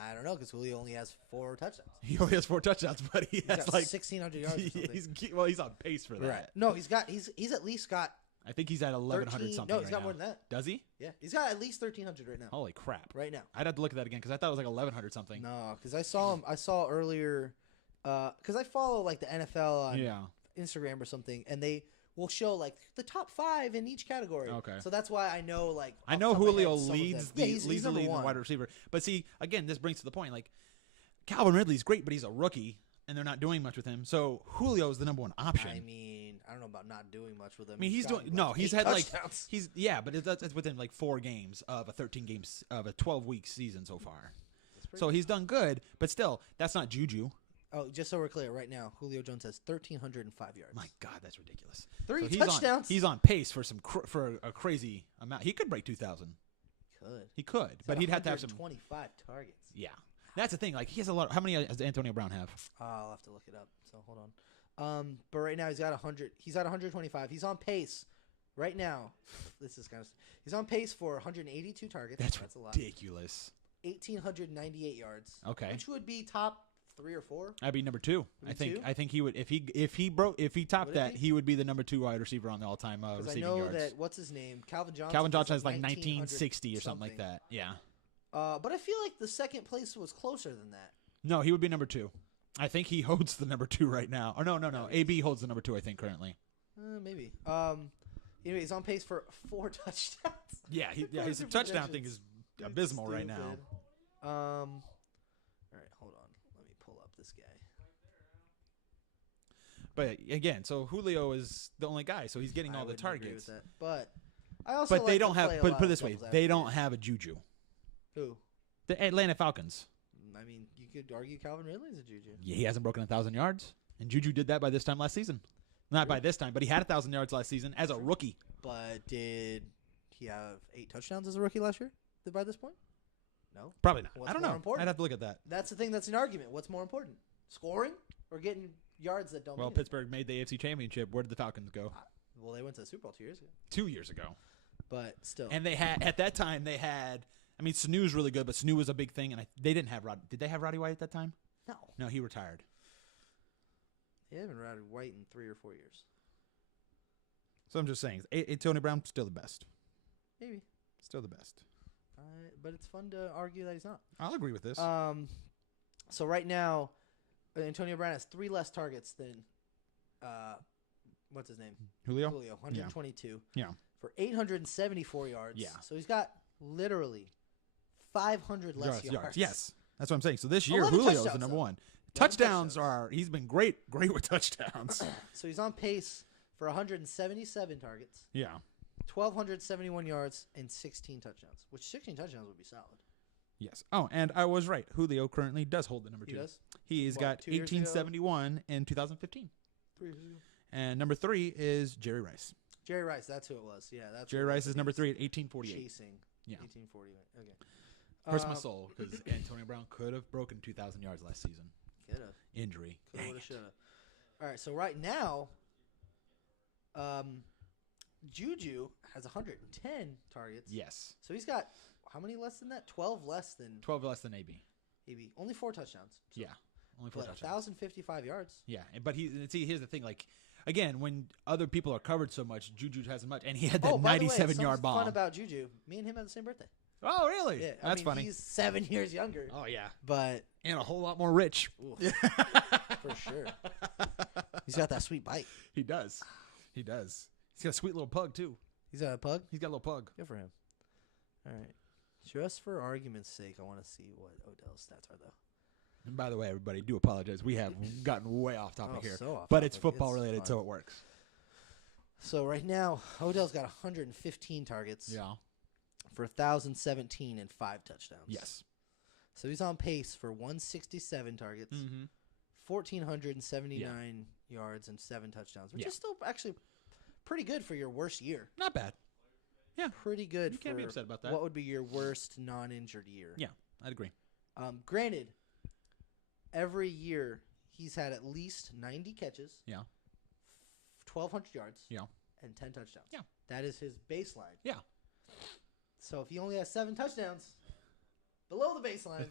I don't know because Julio only has 4 touchdowns. He only has 4 touchdowns, but he has got like 1,600 yards. Or he's on pace for that. Right. No, he's at least got. I think he's at 1,100 something. No, he's got now. more than that. Does he? Yeah, he's got at least 1,300 right now. Holy crap! Right now. I'd have to look at that again because I thought it was like 1,100 something. No, because I saw him. I saw earlier. Because I follow like the NFL on Instagram or something, and they will show like the top 5 in each category. Okay. So that's why I know like. I know Julio leads leads the league in wide receiver, but see again, this brings to the point like Calvin Ridley's great, but he's a rookie, and they're not doing much with him. So Julio's the number 1 option. I mean, I don't know about not doing much with him. I mean, he's doing he's had touchdowns. But it's within like 4 games of a 13 games of a 12-week season so far. So he's done good, but still, that's not Juju. Oh, just so we're clear, right now, Julio Jones has 1,305 yards. My God, that's ridiculous. 3 so touchdowns. He's on pace for for a crazy amount. He could break 2,000. He could, but he'd have to have some 25 targets. Yeah, that's the thing. Like he has a lot. How many does Antonio Brown have? I'll have to look it up. So hold on. But right now he's got 100. He's at 125. He's on pace right now. This is kind of. He's on pace for 182 targets. That's a lot. Ridiculous. 1,898 yards. Okay, which would be top 3 or 4. That'd be number 2. I think he would if he topped that, he would be the number 2 wide receiver on the all-time receiving yards. I know that what's his name? Calvin Johnson. Calvin Johnson has like 1960 or something like that. Yeah. But I feel like the second place was closer than that. No, he would be number 2. I think he holds the number 2 right now. Or no. AB holds the number 2, I think, currently. Maybe. Anyway, he's on pace for 4 touchdowns. Yeah, his touchdown thing is abysmal right now. All right, hold on. Let me pull up this guy. But again, so Julio is the only guy, so he's getting all the targets. Agree with that. But I also they don't have. But put it this way, they don't have a Juju. Who? The Atlanta Falcons. I mean, you could argue Calvin Ridley's a Juju. Yeah, he hasn't broken 1,000 yards, and Juju did that by this time last season. Not by this time, but he had 1,000 yards last season as a rookie. But did he have 8 touchdowns as a rookie last year? By this point, no. Probably not. What's I don't know. Important? I'd have to look at that. That's the thing. That's an argument. What's more important, scoring or getting yards that don't? Well, Pittsburgh made the AFC Championship. Where did the Falcons go? Well, they went to the Super Bowl 2 years ago. 2 years ago. But still. And they had at that time they had. I mean, Sanu's really good, but Sanu was a big thing, and they didn't have Did they have Roddy White at that time? No. No, he retired. They haven't Roddy White in 3 or 4 years. So I'm just saying, Antonio Brown still the best. Maybe. Still the best. But it's fun to argue that he's not. I'll agree with this. So right now, Antonio Brown has 3 less targets than, what's his name? Julio, 122. Yeah. For 874 yards. Yeah. So he's got literally 500 less yards. Yes, that's what I'm saying. So this year, Julio's the number 1. Touchdowns he's been great with touchdowns. So he's on pace for 177 targets. Yeah. 1,271 yards and 16 touchdowns, which 16 touchdowns would be solid. Yes. Oh, and I was right. Julio currently does hold the number 2. He does? He's got 1871 in 2015. 3 years ago. And number 3 is Jerry Rice. Jerry Rice, that's who it was. Yeah, that's Jerry Rice is number 3 at 1848. Chasing. Yeah. 1848. Okay. Hurts my soul because Antonio Brown could have broken 2,000 yards last season. Could have. Injury. Could have, should have. All right, so right now, Juju has 110 targets. Yes. So he's got how many less than that? 12 less than. 12 less than AB. AB. Only 4 touchdowns. So yeah. Only 4 touchdowns. 1,055 yards. Yeah, but here's the thing, like. Again, when other people are covered so much, Juju hasn't much, and he had that 97-yard bomb. Fun about Juju. Me and him have the same birthday. Oh, really? Yeah, that's funny. He's 7 years younger. Oh yeah, but and a whole lot more rich. For sure. He's got that sweet bite. He does. He's got a sweet little pug too. He's got a pug. He's got a little pug. Good for him. All right. Just for argument's sake, I want to see what Odell's stats are, though. And by the way, everybody, do apologize. We have gotten way off topic here. So off but topic. It's football related, so it works. So right now, Odell's got 115 targets Yeah. for 1,017 and 5 touchdowns. Yes. So he's on pace for 167 targets, Mm-hmm. 1,479 yards, and 7 touchdowns, which Yeah. is still actually pretty good for your worst year. Not bad. Yeah. Pretty good. You can't be for upset about that. What would be your worst non-injured year? Yeah, I'd agree. Granted, every year he's had at least 90 catches. Yeah. 1,200 yards. Yeah. And 10 touchdowns. Yeah. That is his baseline. Yeah. So if he only has 7 touchdowns below the baseline,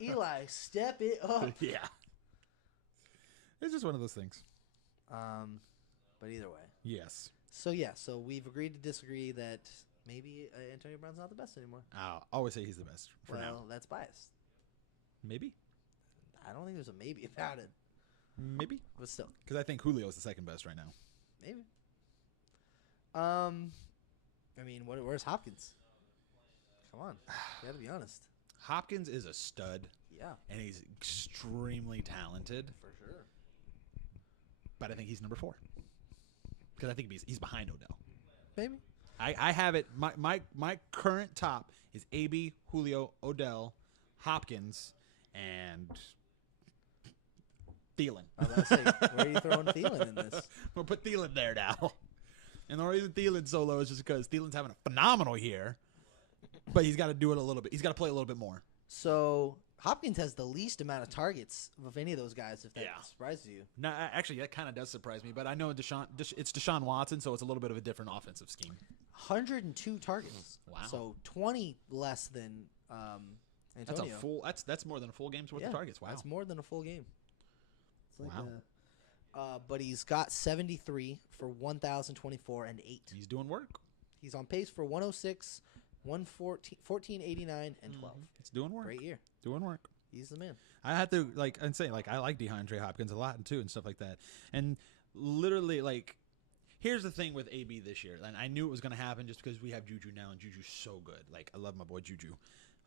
Eli, step it up. Yeah. It's just one of those things. But either way. Yes. So we've agreed to disagree that maybe Antonio Brown's not the best anymore. I'll always say he's the best for now. Well, that's biased. Maybe. I don't think there's a maybe about it. Maybe. But still. Because I think Julio's the second best right now. Maybe. I mean, where's Hopkins? Come on. You got to be honest. Hopkins is a stud. Yeah. And he's extremely talented. For sure. But I think he's number 4. Because I think he's behind Odell. Maybe. I have it. My current top is AB, Julio, Odell, Hopkins, and Thielen. I was about to say, where are you throwing Thielen in this? We'll put Thielen there now. And the reason Thielen's so low is just because Thielen's having a phenomenal year, but he's got to do it a little bit. He's got to play a little bit more. So Hopkins has the least amount of targets of any of those guys, if that surprises you. No, actually, that kind of does surprise me, but I know it's Deshaun Watson, so it's a little bit of a different offensive scheme. 102 targets. Wow. So 20 less than Antonio. That's more than a full game's worth of targets. Wow. That's more than a full game. It's like Wow. But he's got 73 for 1,024 and 8. He's doing work. He's on pace for 106, 114, and 12. It's doing work. Great year. Doing work. He's the man. I had to say I like DeAndre Hopkins a lot too and stuff like that. And literally here's the thing with AB this year, and I knew it was going to happen just because we have Juju now, and Juju's so good. I love my boy Juju.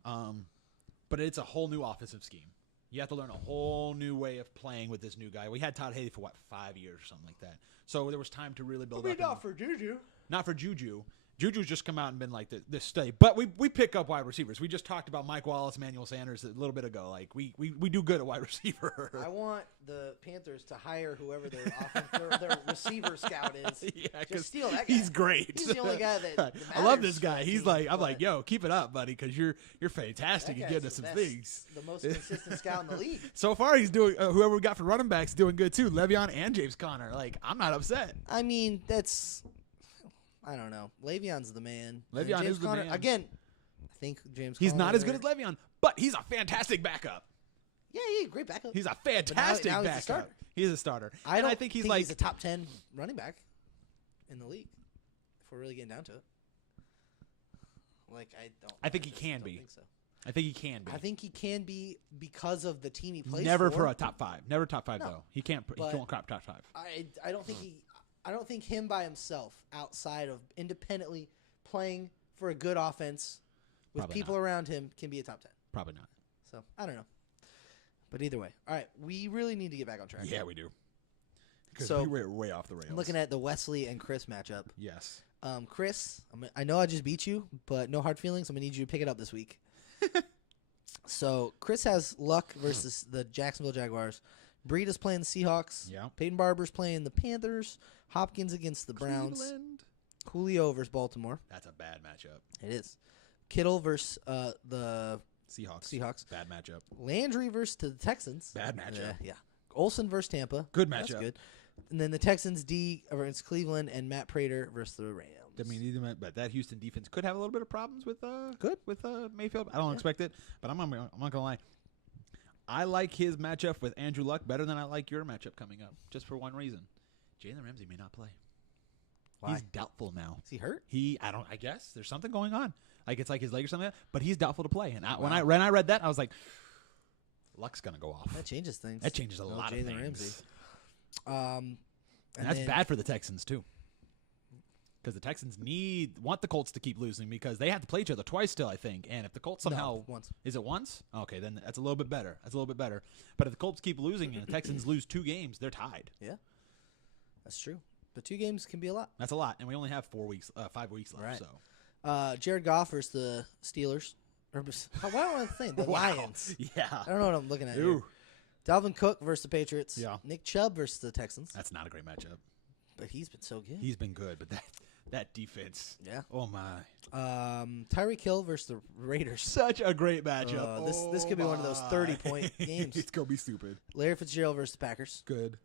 But it's a whole new offensive scheme. You have to learn a whole new way of playing with this new guy. We had Todd Haley for 5 years or something like that. So there was time to really build up. Not for Juju. Not for Juju. Juju's just come out and been like this study. But we pick up wide receivers. We just talked about Mike Wallace, Emmanuel Sanders a little bit ago. We do good at wide receiver. I want the Panthers to hire whoever their receiver scout is. Yeah, just steal that guy. He's great. He's the only guy that I love this matters guy. to I'm like, yo, keep it up, buddy, because you're fantastic that at guy's getting us the some best- things. The most consistent scout in the league. So far, he's doing. Whoever we got for running backs doing good too. Le'Veon and James Conner. I'm not upset. I mean, I don't know. Le'Veon's the man. And Le'Veon James is the Conner, man. Again, I think James He's Conner, not as good as Le'Veon, but he's a fantastic backup. Yeah, great backup. He's a fantastic now he's a backup. starter. He's a starter. I think he's a top 10 running back in the league. If we're really getting down to it. I think he can be. Think so. I think he can be. I think he can be because of the team he plays Never for. for a top 5. Never top 5 No, though. He can't. He but won't crop top 5. I don't think I don't think him by himself, outside of independently playing for a good offense with Probably people not. around him, can be a top 10. Probably not. So I don't know. But either way, all right, we really need to get back on track. Yeah, we do. Because So, we were way off the rails. I'm looking at the Wesley and Chris matchup. Yes. Chris, I know I just beat you, but no hard feelings. I'm gonna need you to pick it up this week. So Chris has Luck versus the Jacksonville Jaguars. Breida's playing the Seahawks. Yeah. Peyton Barber's playing the Panthers. Hopkins against the Browns. Cleveland. Julio versus Baltimore. That's a bad matchup. It is. Kittle versus the Seahawks. Bad matchup. Landry versus the Texans. Bad matchup. Yeah. Olsen versus Tampa. Good That's matchup. good. And then the Texans D versus Cleveland and Matt Prater versus the Rams. I mean, but that Houston defense could have a little bit of problems with Mayfield. I don't Yeah. expect it, but I'm not gonna lie. I like his matchup with Andrew Luck better than I like your matchup coming up, just for one reason: Jalen Ramsey may not play. Why? He's doubtful now. Is he hurt? I guess there's something going on. It's like his leg or something, but he's doubtful to play. And when I read that, I was like, Luck's gonna go off. That changes things. That changes a lot of Jalen things. Ramsey. And that's bad for the Texans too, because the Texans want the Colts to keep losing because they have to play each other twice still, I think. And if the Colts somehow once. Is it once? Okay, then that's a little bit better. But if the Colts keep losing and the Texans lose 2 games, they're tied. Yeah, that's true. But 2 games can be a lot. That's a lot, and we only have 5 weeks left. Right. So Jared Goff versus the Steelers. Or, why don't I think the Wow. Lions? Yeah. I don't know what I'm looking at here. Ooh. Dalvin Cook versus the Patriots. Yeah. Nick Chubb versus the Texans. That's not a great matchup. But he's been so good. He's been good, but that defense. Yeah. Oh my. Tyreek Hill versus the Raiders. Such a great matchup. This could be one of those 30-point games. It's gonna be stupid. Larry Fitzgerald versus the Packers. Good.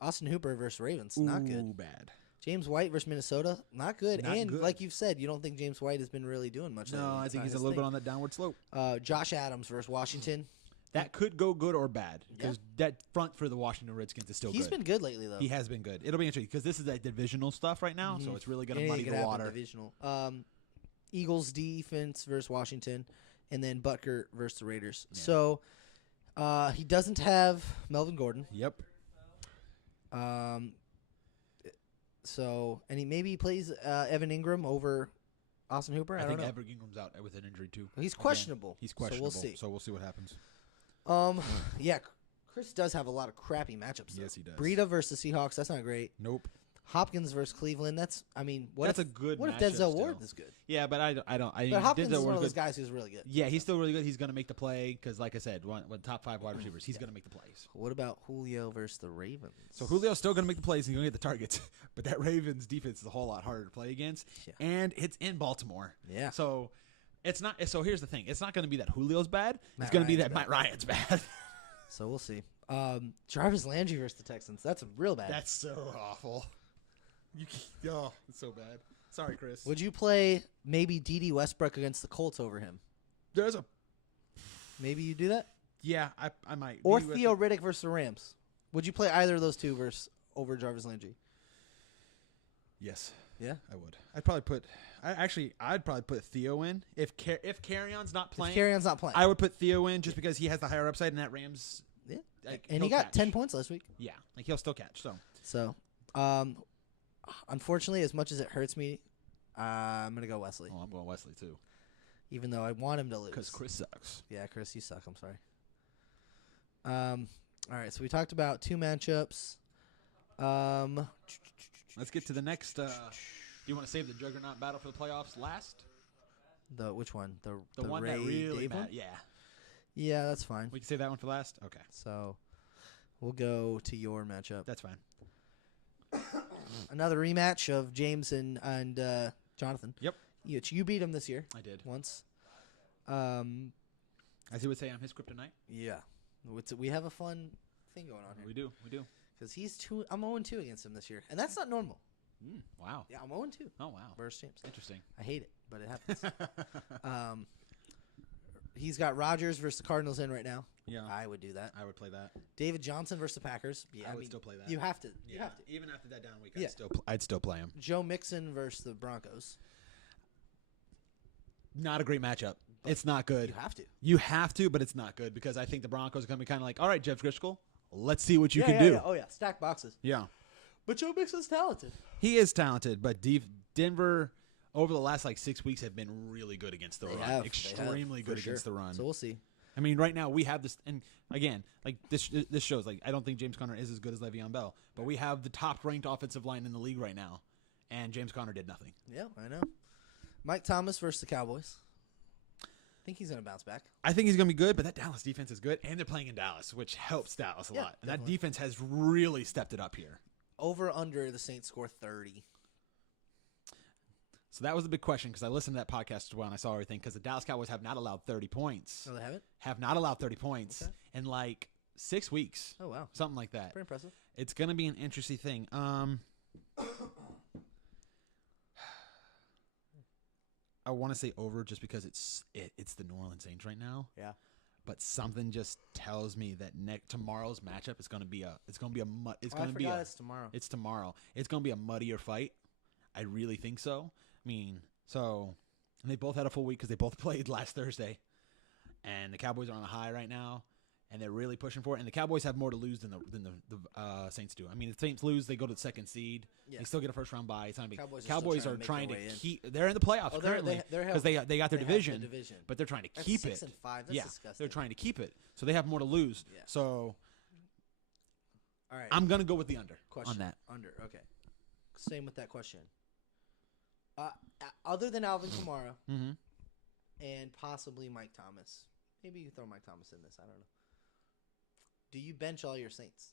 Austin Hooper versus Ravens. Not good. Ooh, bad. James White versus Minnesota. Not good. Not and good. like you've said, you don't think James White has been really doing much. No, lately. I It's think not he's a his little bit thing. on that downward slope. Josh Adams versus Washington. That could go good or bad because that front for the Washington Redskins is still He's good. been good lately, though. He has been good. It'll be interesting because this is that divisional stuff right now, so it's really going to Anything muddy could the happen water. Divisional. Eagles defense versus Washington, and then Butker versus the Raiders. Yeah. So he doesn't have Melvin Gordon. Yep. So and he plays Evan Ingram over Austin Hooper. I don't think know. Everett Ingram's out with an injury too. He's Again, questionable. He's questionable. So we'll see. What happens. Yeah, Chris does have a lot of crappy matchups. Though. Yes, he does. Breida versus the Seahawks. That's not great. Nope. Hopkins versus Cleveland. That's That's a good. What if matchup Denzel Ward still. is good? Yeah, but I don't. But Hopkins Denzel is one Ward's of those good. guys who's really good. Yeah, he's still really good. He's going to make the play because, like I said, one top 5 wide receivers. He's going to make the plays. What about Julio versus the Ravens? So Julio's still going to make the plays. He's going to get the targets. But that Ravens defense is a whole lot harder to play against, and it's in Baltimore. Yeah. So it's not. So here's the thing: it's not going to be that Julio's bad. Matt It's going to be Ryan's that bad. Matt Ryan's bad. So we'll see. Jarvis Landry versus the Texans. That's real bad. That's so awful. It's so bad. Sorry, Chris. Would you play maybe D.D. Westbrook against the Colts over him? There's a Maybe you do that? yeah. I might. Or Maybe with- Theo Riddick versus the Rams. Would you play either of those two over Jarvis Landry? Yes, Yeah. I would. I'd probably put. I'd probably put Theo in if Carrion's not playing. If Carrion's not playing. I would put Theo in just because he has the higher upside, and that Rams. Yeah. Like, And he he'll got catch. 10 points last week. Yeah, like he'll still catch. So Unfortunately, as much as it hurts me, I'm going to go Wesley. I'm going Wesley too Even though I want him to lose. because Chris sucks. Yeah, Chris, you suck. I'm sorry. All right, so we talked about 2 matchups. Let's get to the next. Do you want to save the Juggernaut battle for the playoffs last? Which one? The one Ray that really Dave one? matters. Yeah, Yeah, that's fine. we can save that one for last. Okay, So we'll go to your matchup. that's fine. Another rematch of James and Jonathan. Yep. You beat him this year I did. once. As he would say, I'm his kryptonite. Yeah. We have a fun thing going on We here. do. Because I'm 0-2 against him this year. And that's not normal. Wow. Yeah, I'm 0-2 Oh wow. versus James. Interesting. I hate it, but it happens. He's got Rodgers versus the Cardinals in right now. Yeah. I would do that. I would play that. David Johnson versus the Packers. Yeah, I would still play that. You have to. You have to. Even after that down week, Yeah. I'd still play him. Joe Mixon versus the Broncos. Not a great matchup. It's not good. You have to. You have to, but it's not good because I think the Broncos are going to be kind of like, all right, Jeff Driscoll, let's see what you can do. Yeah. Oh, yeah. Stack boxes. Yeah. But Joe Mixon's talented. He is talented, but Denver over the last 6 weeks have been really good against the run. Extremely good against the run. So we'll see. I mean, right now we have this, and again, this shows I don't think James Conner is as good as Le'Veon Bell, but we have the top ranked offensive line in the league right now, and James Conner did nothing. Yeah, I know. Mike Thomas versus the Cowboys. I think he's going to bounce back. I think he's going to be good, but that Dallas defense is good, and they're playing in Dallas, which helps Dallas a lot. And definitely. that defense has really stepped it up here. Over under the Saints score 30. So that was the big question because I listened to that podcast as well and I saw everything because the Dallas Cowboys have not allowed 30 points. No, they haven't? Have not allowed 30 points Okay. in 6 weeks. Oh, wow. Something like that. Pretty impressive. It's going to be an interesting thing. I want to say over just because it's the New Orleans Saints right now. Yeah. But something just tells me that tomorrow's matchup is going to be it's going it's tomorrow. It's tomorrow. It's going to be a muddier fight. I really think so. I mean, and they both had a full week because they both played last Thursday. And the Cowboys are on a high right now, and they're really pushing for it. And the Cowboys have more to lose than the Saints do. I mean, the Saints lose, they go to the second seed. Yeah. They still get a first round bye. It's not big. Cowboys are are trying to make their way in. keep. They're in the playoffs currently because they got their They have division, the division. but they're trying to That's keep 6 it. and 5. That's Yeah, disgusting. they're trying to keep it, so they have more to lose. Yeah. So All right. I'm gonna go with the under Question. on that. Under. Okay. same with that question. Other than Alvin Kamara Mm-hmm. and possibly Mike Thomas, maybe you throw Mike Thomas in this. I don't know. Do you bench all your Saints?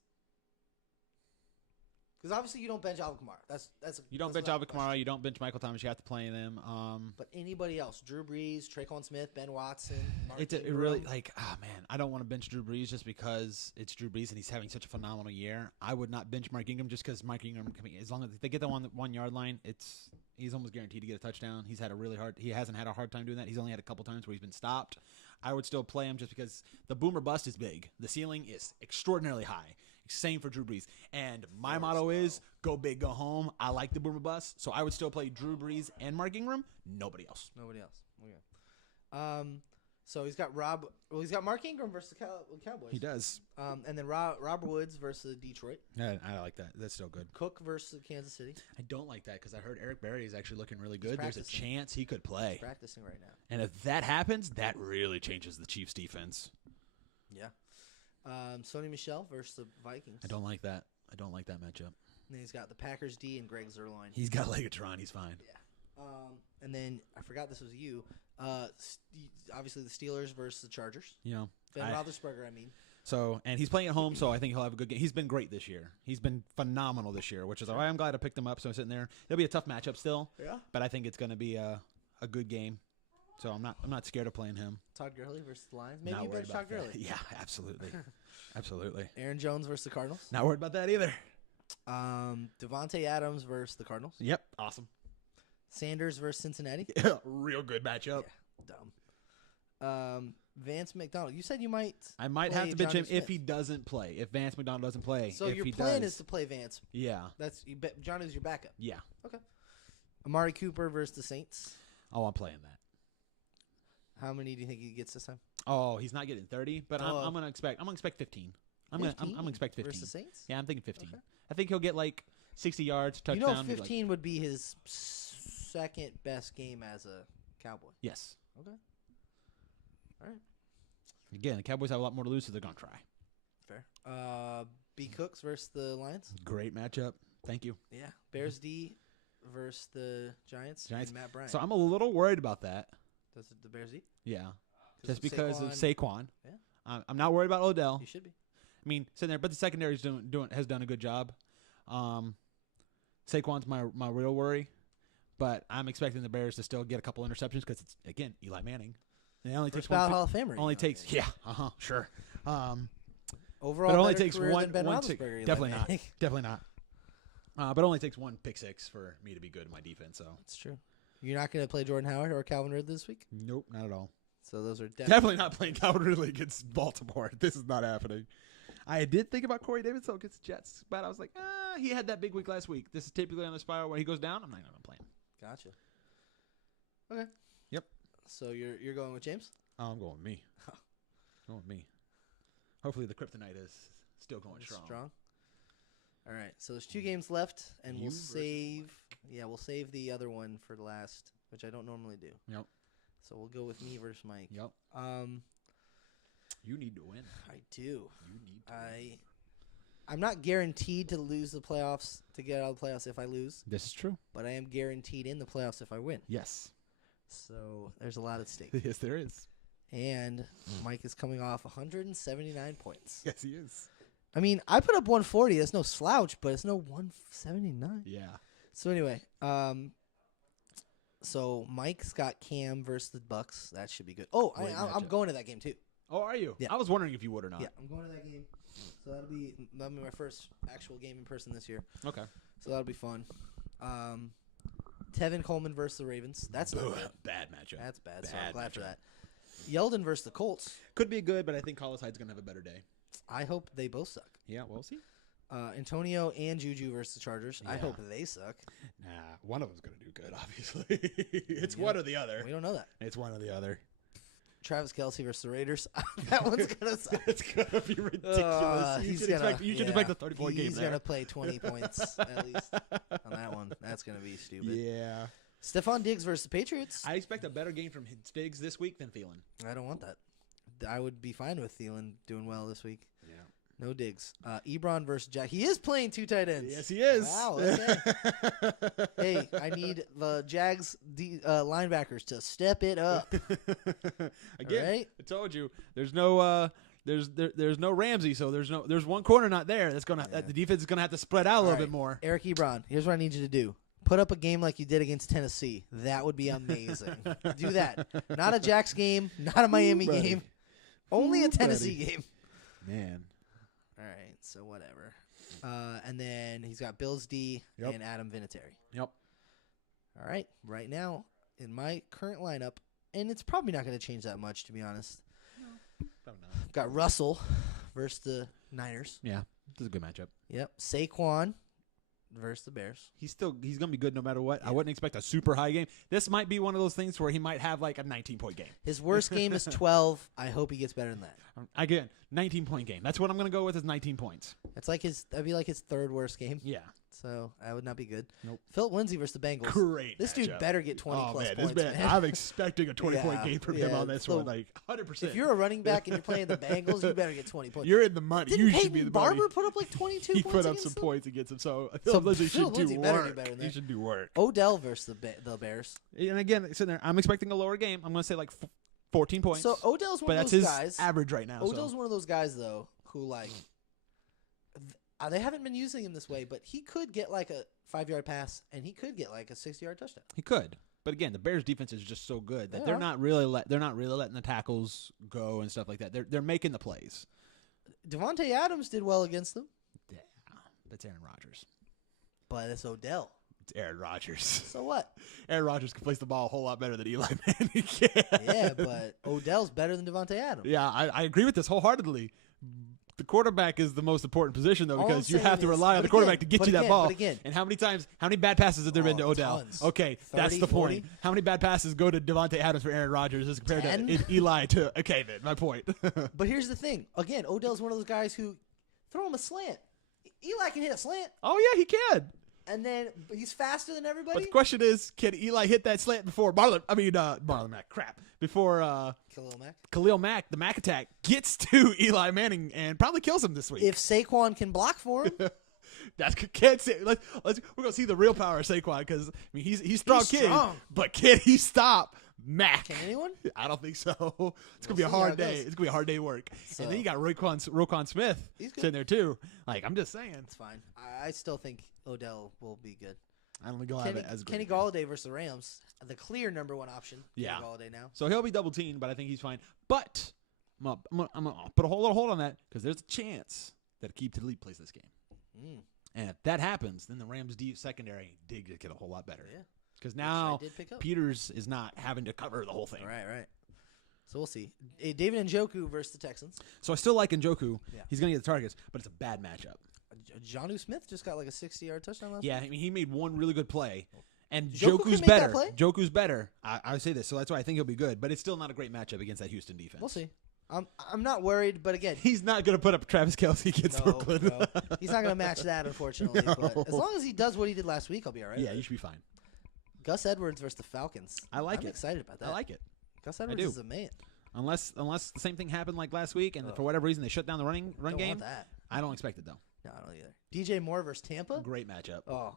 Because obviously you don't bench Alvin Kamara. You don't that's bench not a Alvin question. Kamara. You don't bench Michael Thomas. You have to play them. But anybody else? Drew Brees, Traquan Smith, Ben Watson. Mark It Ingram. really like man, I don't want to bench Drew Brees just because it's Drew Brees and he's having such a phenomenal year. I would not bench Mark Ingram just because Mark Ingram, as long as they get them on the 1 yard line, he's almost guaranteed to get a touchdown. He hasn't had a hard time doing that. He's only had a couple times where he's been stopped. I would still play him just because the boomer bust is big. The ceiling is extraordinarily high. Same for Drew Brees. And my motto is go big, go home. I like the boomer bust, so I would still play Drew Brees and Mark Ingram. Nobody else. Nobody else. Okay. So he's got Mark Ingram versus the Cowboys. He does. And then Robert Woods versus Detroit. Yeah, I like that. That's still good. Cook versus Kansas City. I don't like that because I heard Eric Berry is actually looking really good. There's a practicing. chance he could play. He's practicing right now. And if that happens, that really changes the Chiefs' defense. Yeah. Sony Michel versus the Vikings. I don't like that. I don't like that matchup. And then he's got the Packers D and Greg Zuerlein. He's got Legatron. He's fine. Yeah. And then I forgot this was you. Obviously the Steelers versus the Chargers. You know, Ben Roethlisberger, I mean. So, and he's playing at home, so I think he'll have a good game. He's been great this year. He's been phenomenal this year, which is why I'm glad I picked him up. So I'm sitting there. It'll be a tough matchup still. Yeah. But I think it's going to be a good game. So I'm not scared of playing him. Todd Gurley versus the Lions. Maybe Not you worried bench Todd about Gurley. that. Yeah, absolutely. Absolutely. Aaron Jones versus the Cardinals. Not worried about that either. Devontae Adams versus the Cardinals. Yep. Awesome. Sanders versus Cincinnati. Real good matchup. Yeah, dumb. Vance McDonald. You said you might. I might play have to bench him Jonnu Smith. if he doesn't play. If Vance McDonald doesn't play. So if your he plan does, is to play Vance. Yeah. That's Johnny's your backup. Yeah. Okay. Amari Cooper versus the Saints. Oh, I'm playing that. How many do you think he gets this time? Oh, he's not getting 30, but I'm gonna expect 15. I'm gonna expect 15 versus the Saints. Yeah, I'm thinking 15. Okay. I think he'll get like 60 yards, You touchdown. know, maybe, 15 would be his second best game as a Cowboy. Yes. Okay. All right. Again, the Cowboys have a lot more to lose, so they're gonna try. Fair. B. Cooks versus the Lions. Great matchup. Thank you. Yeah. Bears D versus the Giants. Giants. And Matt Bryant. So I'm a little worried about that. Does it the Bears D? Yeah. 'Cause Just because of Saquon. Saquon. Yeah. I'm not worried about Odell. You should be. I mean, sitting there, but the secondary's has done a good job. Saquon's my real worry, but I'm expecting the Bears to still get a couple interceptions because it's again Eli Manning. And it only takes First ballot one. Hall of Famer. Only you know, takes maybe. sure. Overall, but it only better takes career one. than Ben one tick- Roethlisberger, Eli definitely not. Manning. Definitely not. But it only takes one pick six for me to be good in my defense. So That's true. You're not going to play Jordan Howard or Calvin Ridley this week? nope, not at all. So those are Definitely not playing Calvin Ridley against Baltimore. This is not happening. I did think about Corey Davis against the Jets, but I was like, he had that big week last week. This is typically on the spiral when he goes down. I'm not going to play him. Gotcha. Okay. Yep. So you're going with James? Oh, I'm going with me. Going with me. Hopefully the kryptonite is still going strong. All right. So there's 2 games left, and You we'll versus save. Yeah, we'll save the other one for the last, which I don't normally do. Yep. So we'll go with me versus Mike. Yep. You need to win. I do. You need to win. I'm not guaranteed to lose the playoffs to get out of the playoffs if I lose, This is true. but I am guaranteed in the playoffs if I win. Yes. So there's a lot at stake. Yes, there is. And Mike is coming off 179 points. Yes, he is. I mean, I put up 140. That's no slouch, but it's no 179. Yeah. So anyway, so Mike's got Cam versus the Bucks. That should be good. Oh, Great I'm matchup. going to that game too. Oh, are you? Yeah. I was wondering if you would or not. Yeah, I'm going to that game. So that'll be my first actual game in person this year. Okay. So that'll be fun. Tevin Coleman versus the Ravens. That's not good. Bad matchup. That's bad. So Bad I'm glad for matchup. that. Yeldon versus the Colts. Could be good, but I think Carlos Hyde's going to have a better day. I hope they both suck. Yeah, we'll see. Antonio and Juju versus the Chargers. I Yeah. hope they suck. Nah, one of them's going to do good, obviously. It's one or the other. We don't know that. It's one or the other. Travis Kelce versus the Raiders. That one's gonna suck. It's going to be ridiculous. You should expect a 34 game He's there. gonna play 20 points at least on that one. That's gonna be stupid. Yeah. Stephon Diggs versus the Patriots. I expect a better game from Diggs this week than Thielen. I don't want that. I would be fine with Thielen doing well this week. Yeah. No digs. Ebron versus Jack. He is playing 2 tight ends. Yes, he is. Wow. Okay. Hey, I need the Jags linebackers to step it up. Again, right? I told you there's no there's no Ramsey, so there's one corner not there. That's gonna the defense is gonna have to spread out a little bit more. Eric Ebron, here's what I need you to do. Put up a game like you did against Tennessee. That would be amazing. Do that. Not a Jags game, not a Miami game. Only a Tennessee game. Man. All right, so whatever. And then he's got Bills D and Adam Vinatieri. Yep. All right, right now in my current lineup, and it's probably not going to change that much, to be honest. No, probably not. I've got Russell versus the Niners. Yeah, this is a good matchup. Yep. Saquon versus the Bears. He's gonna be good no matter what. Yeah. I wouldn't expect a super high game. This might be one of those things where he might have like a 19-point game. His worst game is 12. I hope he gets better than that. Again, 19-point game. That's what I'm gonna go with is 19 points. That's like that'd be like his 3rd worst game. Yeah. So that would not be good. Nope. Philip Lindsay versus the Bengals. Great. This dude better get 20 plus man, points. Man. I'm expecting a 20-point game from him on this so one, like 100%. If you're a running back and you're playing the Bengals, you better get 20 points. You're in the money. Didn't You Peyton should be the Barber money. put up like 22 He points put up against some them? points against him, so So Philip Lindsay Philip should Lindsay do better do work. better than He that. should do work. Odell versus the Bears. And again, sitting there, I'm expecting a lower game. I'm going to say like 14 points. So Odell's one but of that's those his guys. average right now. Odell's so. one of those guys though who like they haven't been using him this way, but he could get like a 5-yard pass and he could get like a 60-yard touchdown. He could. But again, the Bears defense is just so good that They they're are. not really letting the tackles go and stuff like that. They're making the plays. Devontae Adams did well against them, Yeah. That's Aaron Rodgers. but it's Odell. It's Aaron Rodgers. So what? Aaron Rodgers can place the ball a whole lot better than Eli Manning can. Yeah, but Odell's better than Devontae Adams. Yeah, I agree with this wholeheartedly. The quarterback is the most important position, though, All because I'm you have saying to is- rely on but the quarterback again- to get but you that again- ball. but again- And how many bad passes have there been to Odell? Tons. Okay, 30, that's the 40? point. How many bad passes go to Devontae Adams for Aaron Rodgers as compared 10? to Eli to okay, then my point. But here's the thing. Again, Odell's one of those guys who throw him a slant. Eli can hit a slant, Oh yeah, he can. and then he's faster than But everybody. the question is, can Eli hit that slant before Marlon Mack? Crap. Before Khalil Mack. Khalil Mack, the Mack attack, gets to Eli Manning and probably kills him this week. If Saquon can block for him, Can't say. We're gonna see the real power of Saquon because he's strong He's kid, strong. but can he stop Mack? can anyone? I don't think so. It's gonna be a see how hard it day. goes. It's gonna be a hard day of work. So- And then you got Roquan Smith He's good. sitting there too. Like I'm just saying, It's fine. I still think Odell will be good. I don't think he'll have it as Kenny great. Galladay versus the Rams, the clear number 1 option. Yeah. Kenny Galladay now. So he'll be double teamed, but I think he's fine. But I'm gonna put a hold on that because there's a chance that Aqib Talib plays this game. Mm. And if that happens, then the Rams' secondary did get a whole lot better. Yeah. Because Which now I did pick up. Peters is not having to cover the whole thing. Right. So we'll see. David Njoku versus the Texans. So I still like Njoku. Yeah. He's going to get the targets, but it's a bad matchup. Jonnu Smith just got like a 60-yard touchdown last Yeah, week. I mean, he made one really good play. And Njoku can Joku's make that better. play? Joku's better. I say this, so that's why I think he'll be good. But it's still not a great matchup against that Houston defense. We'll see. I'm not worried, but again, He's not going to put up Travis Kelce against Brooklyn. no. He's not going to match that, unfortunately. No. But as long as he does what he did last week, I'll be all right. Yeah, you should be fine. Gus Edwards versus the Falcons. I like I'm it. excited about that. I like it. Gus Edwards do. is a man. Unless the same thing happened like last week, and Ugh. for whatever reason they shut down the run Don't game. want that. I don't expect it though. No, I don't either. DJ Moore versus Tampa. Great matchup. Oh,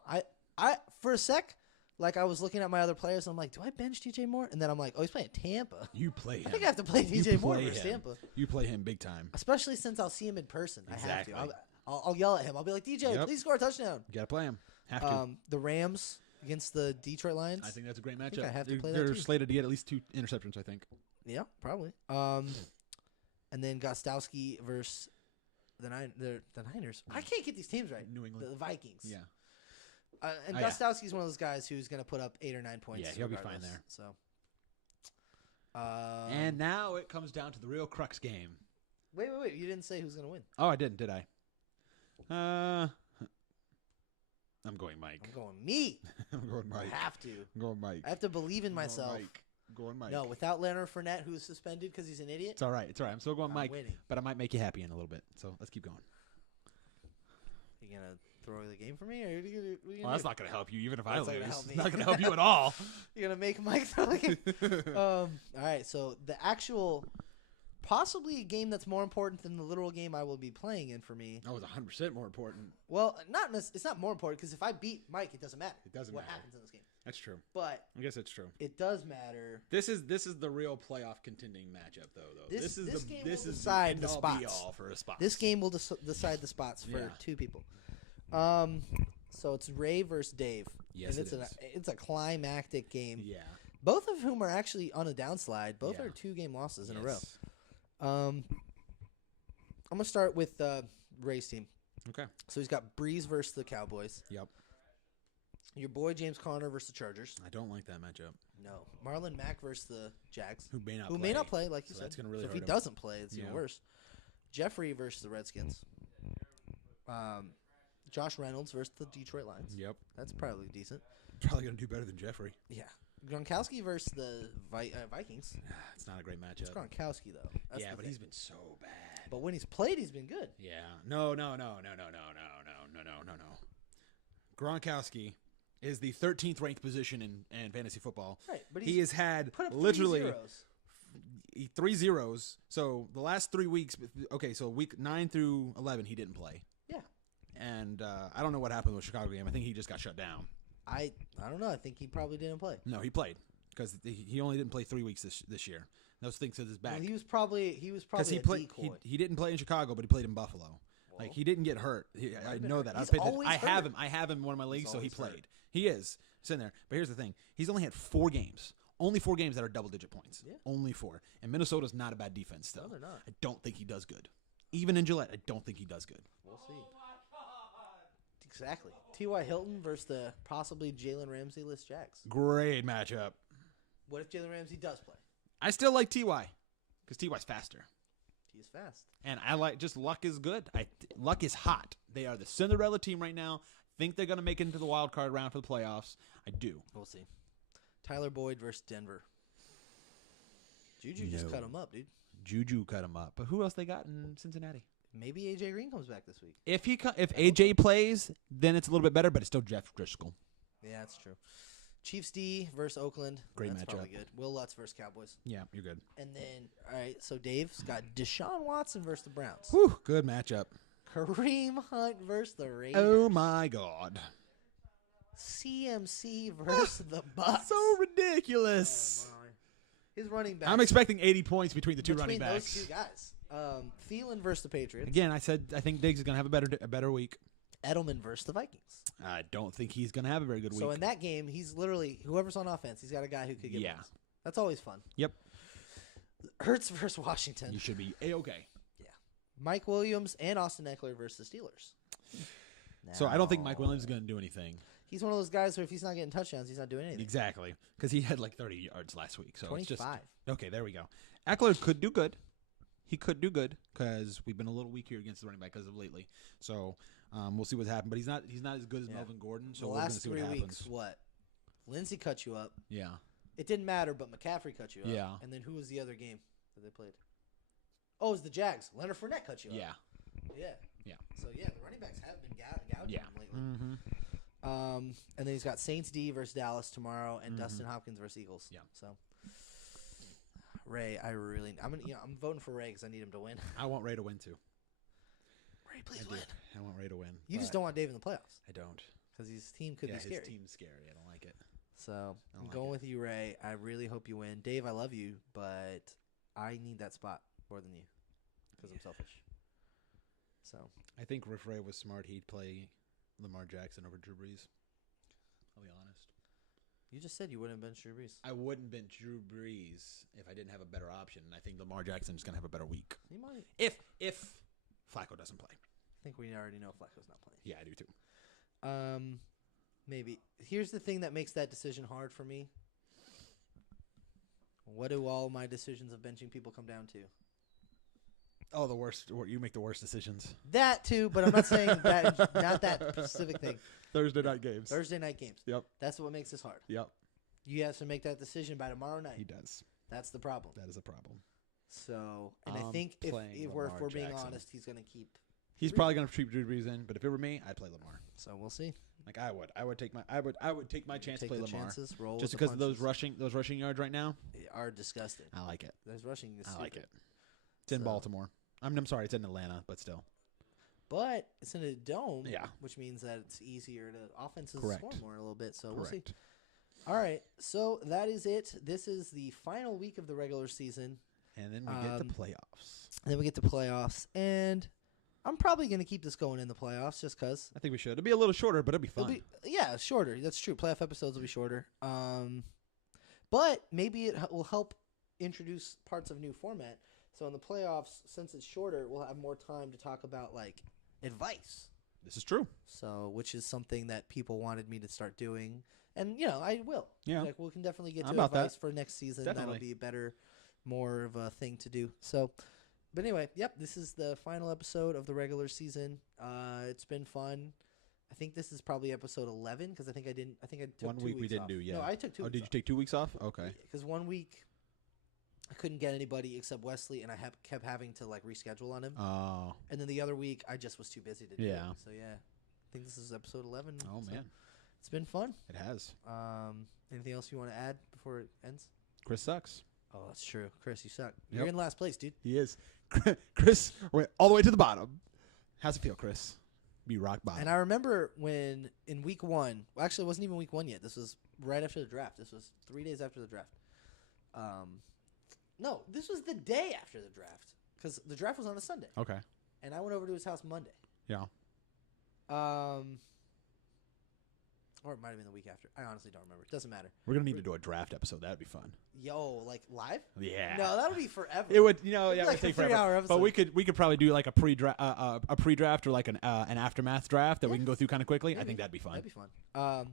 I for a sec, like I was looking at my other players, and I'm like, do I bench DJ Moore? And then I'm like, oh, he's playing Tampa. You play him. I think I have to play You DJ Moore play versus him. Tampa, You play him big time. especially since I'll see him in person. Exactly. I have to. I'll yell at him. I'll be like, DJ, Yep. please score a touchdown. You got to play him. Have to. The Rams against the Detroit Lions. I think that's a great matchup. think I have to play that They're too. slated to get at least 2 interceptions, I think. Yeah, probably. And then Gostowski versus the Niners. I can't get these teams right. New England. The Vikings. Yeah. And Oh, yeah. Gostowski's one of those guys who's going to put up 8 or 9 points. Yeah, he'll be fine regardless. there. So. And now it comes down to the real crux game. Wait. You didn't say who's going to win. Oh, I didn't, did I? I'm going Mike. I'm going me. I'm going Mike. I have to. I'm going Mike. I have to believe in I'm going myself. Mike. I'm going Mike. No, without Leonard Fournette, who's suspended because he's an idiot. It's all right. It's all right. I'm still going I'm Mike, winning. but I might make you happy in a little bit. So let's keep going. You going to throw the game for me? Or are you gonna, what are you Well, gonna that's do? not going to help you, even if I That's not lose. gonna help It's me. not going to help you at all. You're going to make Mike throw the game? All right, so the actual possibly a game that's more important than the literal game I will be playing in for me. That was 100% more important. Well, it's not more important because if I beat Mike, it doesn't matter. It doesn't what matter. happens in this game. That's true. But I guess that's true. it does matter. This is the real playoff contending matchup, though. This is game this will is decide the the end-all, spots. be-all for a spot. This game will decide the spots for Yeah. 2 people. So it's Ray versus Dave. Yes, and it's a climactic game. Yeah. Both of whom are actually on a downslide. Both Yeah. are 2-game losses in a row. Yes. I'm gonna start with Ray's team. Okay. So he's got Breeze versus the Cowboys. Yep. Your boy James Conner versus the Chargers. I don't like that matchup. No. Marlon Mack versus the Jags. Who may not Who play. may not play, like you So said. that's gonna really so if hurt he him. doesn't play, it's even Yeah. worse. Jeffrey versus the Redskins. Josh Reynolds versus the Detroit Lions. Yep. That's probably decent. Probably going to do better than Jeffrey. Yeah. Gronkowski versus the Vikings. It's not a great matchup. It's Gronkowski, though. That's Yeah, the but thing. he's been so bad. But when he's played, he's been good. Yeah. No. Gronkowski is the 13th ranked position in fantasy football. Right, but He has had put up literally 3 zeros. 3 zeros. So the last 3 weeks, okay, so week 9 through 11, he didn't play. Yeah. And I don't know what happened with the Chicago game. I think he just got shut down. I don't know. I think he probably didn't play. No, he played because he only didn't play 3 weeks this year. Those things to his back. Well, he was probably Because a he played, decoy. he didn't play in Chicago, but he played in Buffalo. Well, Like he didn't get hurt. I been know hurt. that. He's always I have hurt. him. I have him in one of my leagues, so he always hurt. played. He is. It's in there. But here's the thing: he's only had 4 games. Only 4 games that are double-digit points. Yeah. Only 4. And Minnesota's not a bad defense still. No, they're not. I don't think he does good. Even in Gillette, I don't think he does good. We'll see. Exactly. T.Y. Hilton versus the possibly Jalen Ramsey-less Jags. Great matchup. What if Jalen Ramsey does play? I still like Ty because Ty's faster. He is fast. And I like just luck is good. Luck is hot. They are the Cinderella team right now. Think they're going to make it into the wild card round for the playoffs. I do. We'll see. Tyler Boyd versus Denver. Juju just No. cut him up, dude. Juju cut him up. But who else they got in Cincinnati? Maybe A.J. Green comes back this week. If AJ plays, then it's a little bit better, but it's still Jeff Driscoll. Yeah, that's true. Chiefs D versus Oakland. Great That's probably matchup. good. Will Lutz versus Cowboys. Yeah, you're good. And then, all right, so Dave's got Deshaun Watson versus the Browns. Whew, good matchup. Kareem Hunt versus the Raiders. Oh my God. CMC versus the Bucks. So ridiculous. Oh, my. His running back. I'm expecting 80 points between the two running between backs. those 2 guys. Thielen versus the Patriots. Again, I think Diggs is going to have a better week. Edelman versus the Vikings. I don't think he's going to have a very good week. So in that game, he's literally whoever's on offense. He's got a guy who could get Yeah. points. That's always fun. Yep. Hurts versus Washington. You should be A-okay. Mike Williams and Austin Eckler versus the Steelers. So I don't think Mike Williams is going to do anything. He's one of those guys where if he's not getting touchdowns, he's not doing anything. Exactly. Because he had like 30 yards last week. So 25. it's just okay, there we go. Eckler could do good. He could do good because we've been a little weak here against the running back because of lately. So we'll see what's happened. But he's not as good as Yeah. Melvin Gordon. So the we're going to last see 3 what weeks, happens. what? Lindsey cut you up. Yeah. It didn't matter, but McCaffrey cut you up. Yeah. And then who was the other game that they played? Oh, it was the Jags. Leonard Fournette cut you up. Yeah. Yeah. Yeah. So, yeah, the running backs have been gouging Yeah. him lately. Mm-hmm. And then he's got Saints D versus Dallas tomorrow and Dustin Hopkins versus Eagles. Yeah. So, Ray, I'm voting for Ray because I need him to win. I want Ray to win too. Ray, please I do. win. I want Ray to win. You just but don't want Dave in the playoffs I don't. because his team could be scary. His team's scary. I don't like it. So I'm like going it. with you, Ray. I really hope you win. Dave, I love you, but I need that spot more than you because I'm selfish. So I think if Ray was smart, he'd play Lamar Jackson over Drew Brees. I'll be honest. you just said you wouldn't bench Drew Brees. I wouldn't bench Drew Brees if I didn't have a better option. And I think Lamar Jackson's going to have a better week. You might. If Flacco doesn't play. I think we already know Flacco's not playing. Yeah, I do too. Maybe. Here's the thing that makes that decision hard for me. What do all my decisions of benching people come down to? Oh, the worst. You make the worst decisions. That too, but I'm not saying that. Not that specific thing. Thursday night games. Thursday night games. Yep. That's what makes this hard. Yep. You have to make that decision by tomorrow night. He does. That's the problem. That is a problem. So, and I I'm think if playing we're Lamar being Jackson. honest, he's going to keep. He's probably going to treat Drew Brees in, but if it were me, I'd play Lamar. So we'll see. Like I would take my chance to Take play the Lamar. chances. Roll Just with the because of those punches. rushing yards right now. Are disgusting. I like it. Those rushing is I like stupid. it. It's in Baltimore. I'm sorry, it's in Atlanta, but still. But it's in a dome, Yeah. which means that it's easier to offenses Correct. score more a little bit. So we'll see. Correct. All right, so that is it. This is the final week of the regular season. And then we get the playoffs. And then we get to playoffs, and I'm probably going to keep this going in the playoffs just because. I think we should. It'll be a little shorter, but it'll be fun. Yeah, shorter. That's true. Playoff episodes will be shorter. But maybe it will help introduce parts of new format. So in the playoffs, since it's shorter, we'll have more time to talk about like advice. This is true. So, which is something that people wanted me to start doing, and I will. Yeah, like we can definitely get I'm to about advice that. for next season. Definitely. That'll be better, more of a thing to do. So, but anyway, yep, this is the final episode of the regular season. It's been fun. I think this is probably episode 11 because I think I took 1 2 week we weeks didn't off. do. Yeah. No, I took 2 Oh, weeks did you off. take 2 weeks off? Okay. Because 1 week I couldn't get anybody except Wesley, and I kept having to like reschedule on him. Oh. And then the other week I just was too busy to do it. Yeah. So yeah, I think this is episode 11. Oh so man, it's been fun. it has. Anything else you want to add before it ends? Chris sucks. Oh, that's true. Chris, you suck. Yep. You're in last place, dude. He is. Chris went all the way to the bottom. How's it feel, Chris? Be rock bottom. And I remember when in week 1, well, actually it wasn't even week 1 yet. This was right after the draft. This was 3 days after the draft. No, this was the day after the draft because the draft was on a Sunday. Okay. And I went over to his house Monday. Yeah. Or it might have been the week after. I honestly don't remember. It doesn't matter. We're gonna need to do a draft episode. That'd be fun. Yo, like live? Yeah. No, that'll be forever. It would, It'd yeah, be it like would take a 3-hour forever. episode. But we could probably do like a pre-draft or like an aftermath draft that we can go through kind of quickly. Maybe. I think that'd be fun. That'd be fun.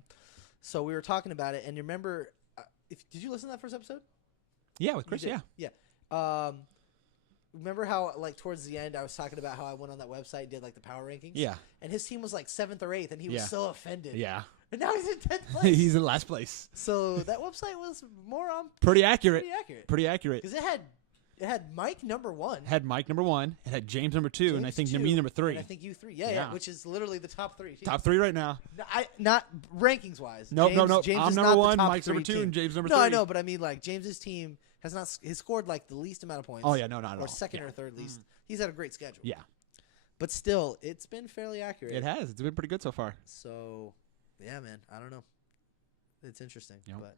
So we were talking about it, and you remember? Did you listen to that first episode? Yeah, with You Chris. did? Yeah. Yeah. Remember how like towards the end I was talking about how I went on that website and did like the power rankings? Yeah. And his team was like 7th or 8th, and he was Yeah. so offended. Yeah. And now he's in 10th place. He's in last place. So that website was more on Pretty accurate. pretty accurate because it had Mike number 1. Had Mike number 1. It had James number 2, and I James think 2, me number 3. And I think you 3. Yeah, Yeah. which is literally the top 3. Top 3 right now. Not rankings wise. Nope. James I'm is number not the 1. top Mike's number 3 2, team. and James number 3. No, I know, but I mean like James's team has scored like the least amount of points. Oh yeah, no, not at all. Or second Yeah. or third least. He's had a great schedule. Yeah. But still, it's been fairly accurate. It has. It's been pretty good so far. So, yeah, man, I don't know. It's interesting. Yep. But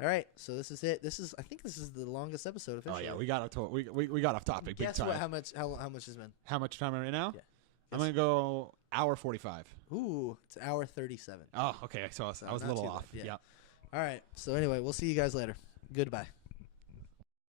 all right, so this is it. I think this is the longest episode officially. Oh yeah, we got off topic. Guess big time. what? How much has been? How much time right now? Yeah. I'm gonna go hour 45. Ooh, it's hour 37. Oh, okay. So I was a not little too off. bad, yeah. Yep. All right. So anyway, we'll see you guys later. Goodbye.